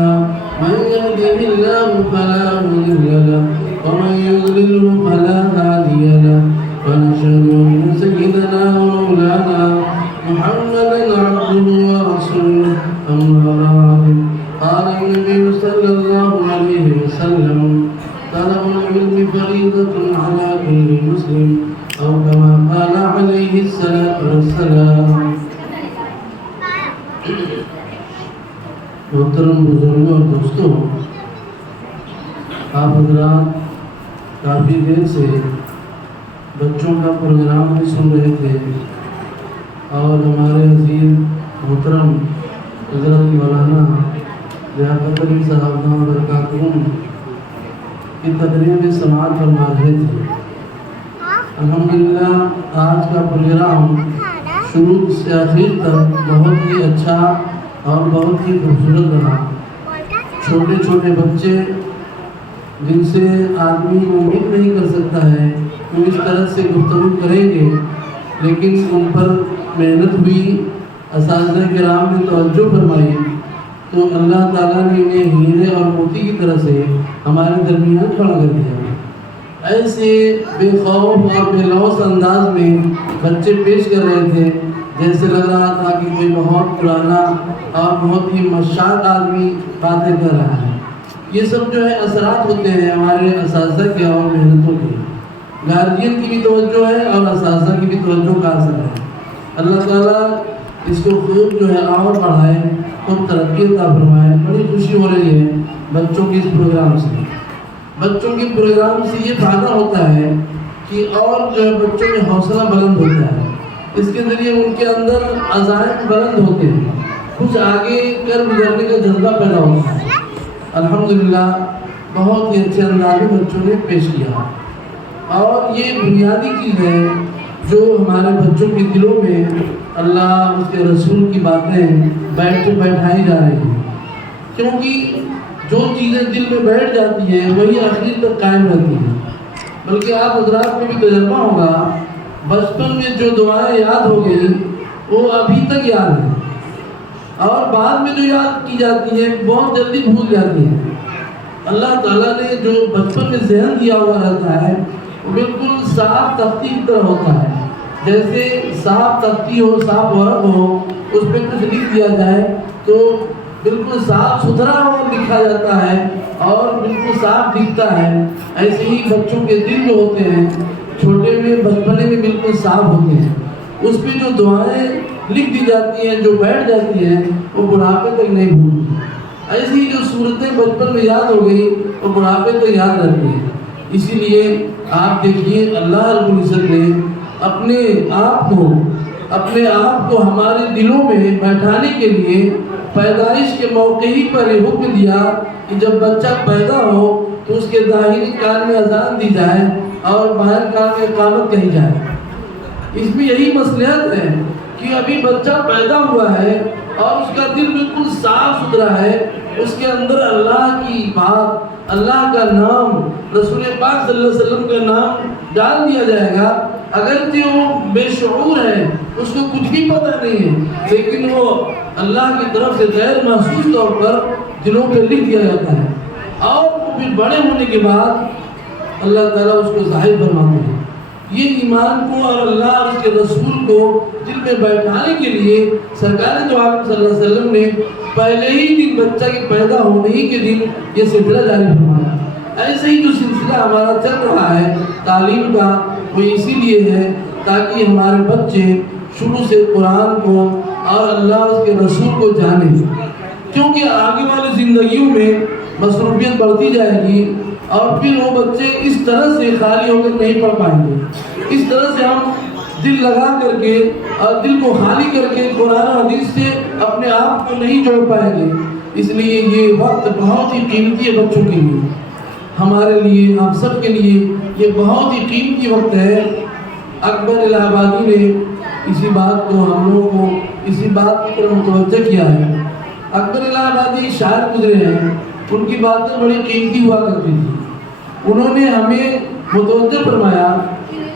من يهده الله فلا مضل له ومن يضلله فلا هادي له. ونشهد أن سيدنا ومولانا محمدا عبده ورسوله. أما بعد قال النبي صلى الله عليه وسلم طلب العلم فريضة على مسلم أو كما قال عليه الصلاة والسلام. محترم بزرگوں اور دوستوں، آپ حضرات کافی دیر سے بچوں کا پروگرام بھی سن رہے تھے اور ہمارے عزیز محترم حضرت مولانا لیاقت علی صاحب دامت برکاتہم کی تقریر میں سماعت فرما رہے تھے. الحمدللہ آج کا پروگرام شروع سے آخر تک بہت ہی اچھا اور بہت ہی خوبصورت رہا. چھوٹے چھوٹے بچے جن سے آدمی امید نہیں کر سکتا ہے کہ اس طرح سے گفتگو کریں گے، لیکن ان پر محنت ہوئی، اساتذہ کرام نے توجہ فرمائی تو اللہ تعالیٰ نے انہیں ہیرے اور موتی کی طرح سے ہمارے درمیان کھڑا کر دیا. ایسے بے خوف اور بے لوث انداز میں بچے پیش کر رہے تھے جیسے لگ رہا تھا کہ کوئی بہت پرانا اور بہت ہی مشاق آدمی باتیں کر رہا ہے. یہ سب جو ہے اثرات ہوتے ہیں ہمارے اساتذہ کے اور محنتوں کے. گارجین کی بھی توجہ ہے اور اساتذہ کی بھی توجہ کا اثر ہے. اللہ تعالیٰ اس کو خوب جو ہے اور بڑھائے، خوب ترقی عطا فرمائے. بڑی خوشی ہو رہی ہے بچوں کے اس پروگرام سے. بچوں کے پروگرام سے یہ فائدہ ہوتا ہے کہ اور جو ہے بچوں میں حوصلہ بلند ہوتا ہے. اس کے ذریعے ان کے اندر عزائم بلند ہوتے ہیں، کچھ آگے کر گزرنے کا جذبہ پیدا ہوتا ہے. الحمدللہ بہت ہی اچھے انداز میں بچوں نے پیش کیا اور یہ بنیادی چیز ہے جو ہمارے بچوں کے دلوں میں اللہ اس کے رسول کی باتیں بیٹھائی جا رہی ہیں. کیونکہ جو چیزیں دل میں بیٹھ جاتی ہیں وہی آخری تک قائم رہتی ہیں. بلکہ آپ حضرات کو بھی تجربہ ہوگا، بچپن میں جو دعائیں یاد ہو گئی وہ ابھی تک یاد ہیں اور بعد میں جو یاد کی جاتی ہے بہت جلدی بھول جاتی ہیں. اللہ تعالیٰ نے جو بچپن میں ذہن دیا ہوا رہتا ہے وہ بالکل صاف تختی کی طرح ہوتا ہے. جیسے صاف تختی ہو، صاف ورق ہو، اس پہ کچھ لکھ دیا جائے تو بالکل صاف ستھرا وہ لکھا جاتا ہے اور بالکل صاف دکھتا ہے. ایسے ہی بچوں کے دل جو ہوتے ہیں چھوٹے میں بچپنے میں بالکل صاف ہوتے ہیں. اس پہ جو دعائیں لکھ دی جاتی ہیں، جو بیٹھ جاتی ہیں، وہ بڑھاپے تک نہیں بھولتی. ایسی ہی جو صورتیں بچپن میں یاد ہو گئی وہ بڑھاپے تک یاد رہتی ہیں. اسی لیے آپ دیکھیے اللہ رب العزت نے اپنے آپ کو ہمارے دلوں میں بیٹھانے کے لیے پیدائش کے موقع ہی پر یہ حکم دیا کہ جب بچہ پیدا ہو تو اس کے ظاہری کان میں اذان دی جائے اور باہر کان میں اقامت کہی جائے. اس میں یہی مصلحت ہے کہ ابھی بچہ پیدا ہوا ہے اور اس کا دل بالکل صاف ستھرا ہے، اس کے اندر اللہ کی بات، اللہ کا نام، رسول پاک صلی اللہ علیہ وسلم کا نام ڈال دیا جائے گا. اگرچہ وہ بے شعور ہے، اس کو کچھ بھی پتہ نہیں ہے، لیکن وہ اللہ کی طرف سے غیر محسوس طور پر دلوں پہ لکھ دیا جاتا ہے اور وہ پھر بڑے ہونے کے بعد اللہ تعالیٰ اس کو ظاہر فرماتے ہیں. یہ ایمان کو اور اللہ اور اس کے رسول کو دل میں بیٹھانے کے لیے سرکار دو عالم صلی اللہ علیہ وسلم نے پہلے ہی دن بچہ کے پیدا ہونے ہی کے دن یہ سلسلہ جاری فرمایا. ایسے ہی جو سلسلہ ہمارا چل رہا ہے تعلیم کا، وہ اسی لیے ہے تاکہ ہمارے بچے شروع سے قرآن کو اور اللہ اور اس کے رسول کو جانیں. کیونکہ آگے والی زندگیوں میں مصروفیت بڑھتی جائے گی اور پھر وہ بچے اس طرح سے خالی ہو کر نہیں پڑھ پائیں گے. اس طرح سے ہم دل لگا کر کے اور دل کو خالی کر کے قرآن و حدیث سے اپنے آپ کو نہیں جوڑ پائیں گے. اس لیے یہ وقت بہت ہی قیمتی ہے بچوں کے لیے، ہمارے لیے، آپ سب کے لیے یہ بہت ہی قیمتی وقت ہے. اکبر الہ آبادی نے اسی بات کو ہم لوگوں کو اسی بات پر متوجہ کیا ہے. اکبر الہ آبادی شاعر گزرے ہیں، ان کی باتیں بڑی قیمتی ہوا کرتی تھی. انہوں نے ہمیں متوجہ فرمایا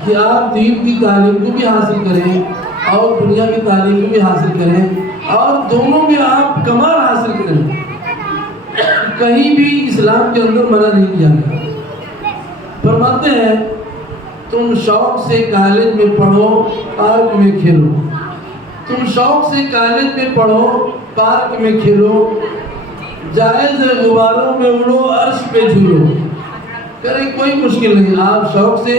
کہ آپ دین کی تعلیم کو بھی حاصل کریں اور دنیا کی تعلیم کو بھی حاصل کریں اور دونوں میں آپ کمال حاصل کریں. کہیں بھی اسلام کے اندر منع نہیں کیا گیا. فرماتے ہیں تم شوق سے کالج میں پڑھو، پارک میں کھیلو. تم شوق سے کالج میں پڑھو، پارک میں کھیلو، جائز ہے غباروں میں اڑو، عرش پہ جھولو. کرے کوئی مشکل نہیں، آپ شوق سے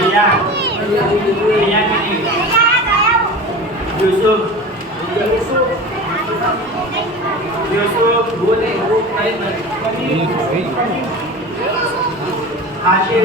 Rian, Yusuf. Yusuf. Hashim.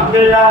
Abdullah.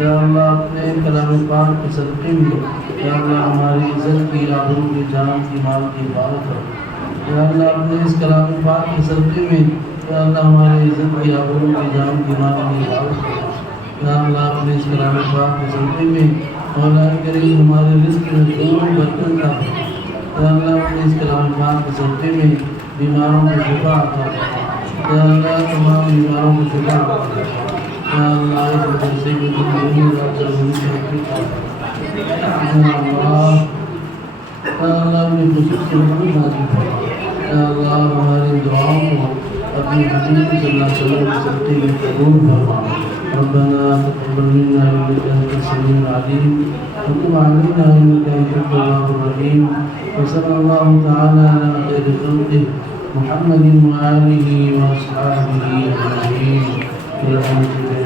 یا اللہ اپنے کلام پاک کے صدقے میں یا اللہ ہماری عزت کی آبرو کی جان کی مال کی حفاظت کرو یا اللہ اپنے اس کلام پاک کے صدقے میں یا اللہ ہماری عزت کی آبرو کی جان کی مال کی حفاظت کرو یا اللہ اپنے اس کلام پاک کے صدقے میں مولا کریم ہمارے رزق میں دونوں برکت عطا فرما یا اللہ اپنے اس کلام پاک کے صدقے میں بیماروں کو شفا عطا فرما یا اللہ تمام بیماروں کو شفا عطا فرما یا اللہ اس مدرسے کی زندگی کا چلنے کی توفیق عطا فرما یا اللہ اپنی خصوص سے رحمت نازل فرما یا اللہ ہماری دعاؤں کو اپنی حبیب صلی اللہ علیہ وسلم کے صدقے میں قبول فرما ربنا تقبل منا انك انت السميع العليم وتب علينا انك انت التواب الرحيم وصلى الله تعالى على خير خلقه محمد وآله وأصحابه أجمعين برحمتك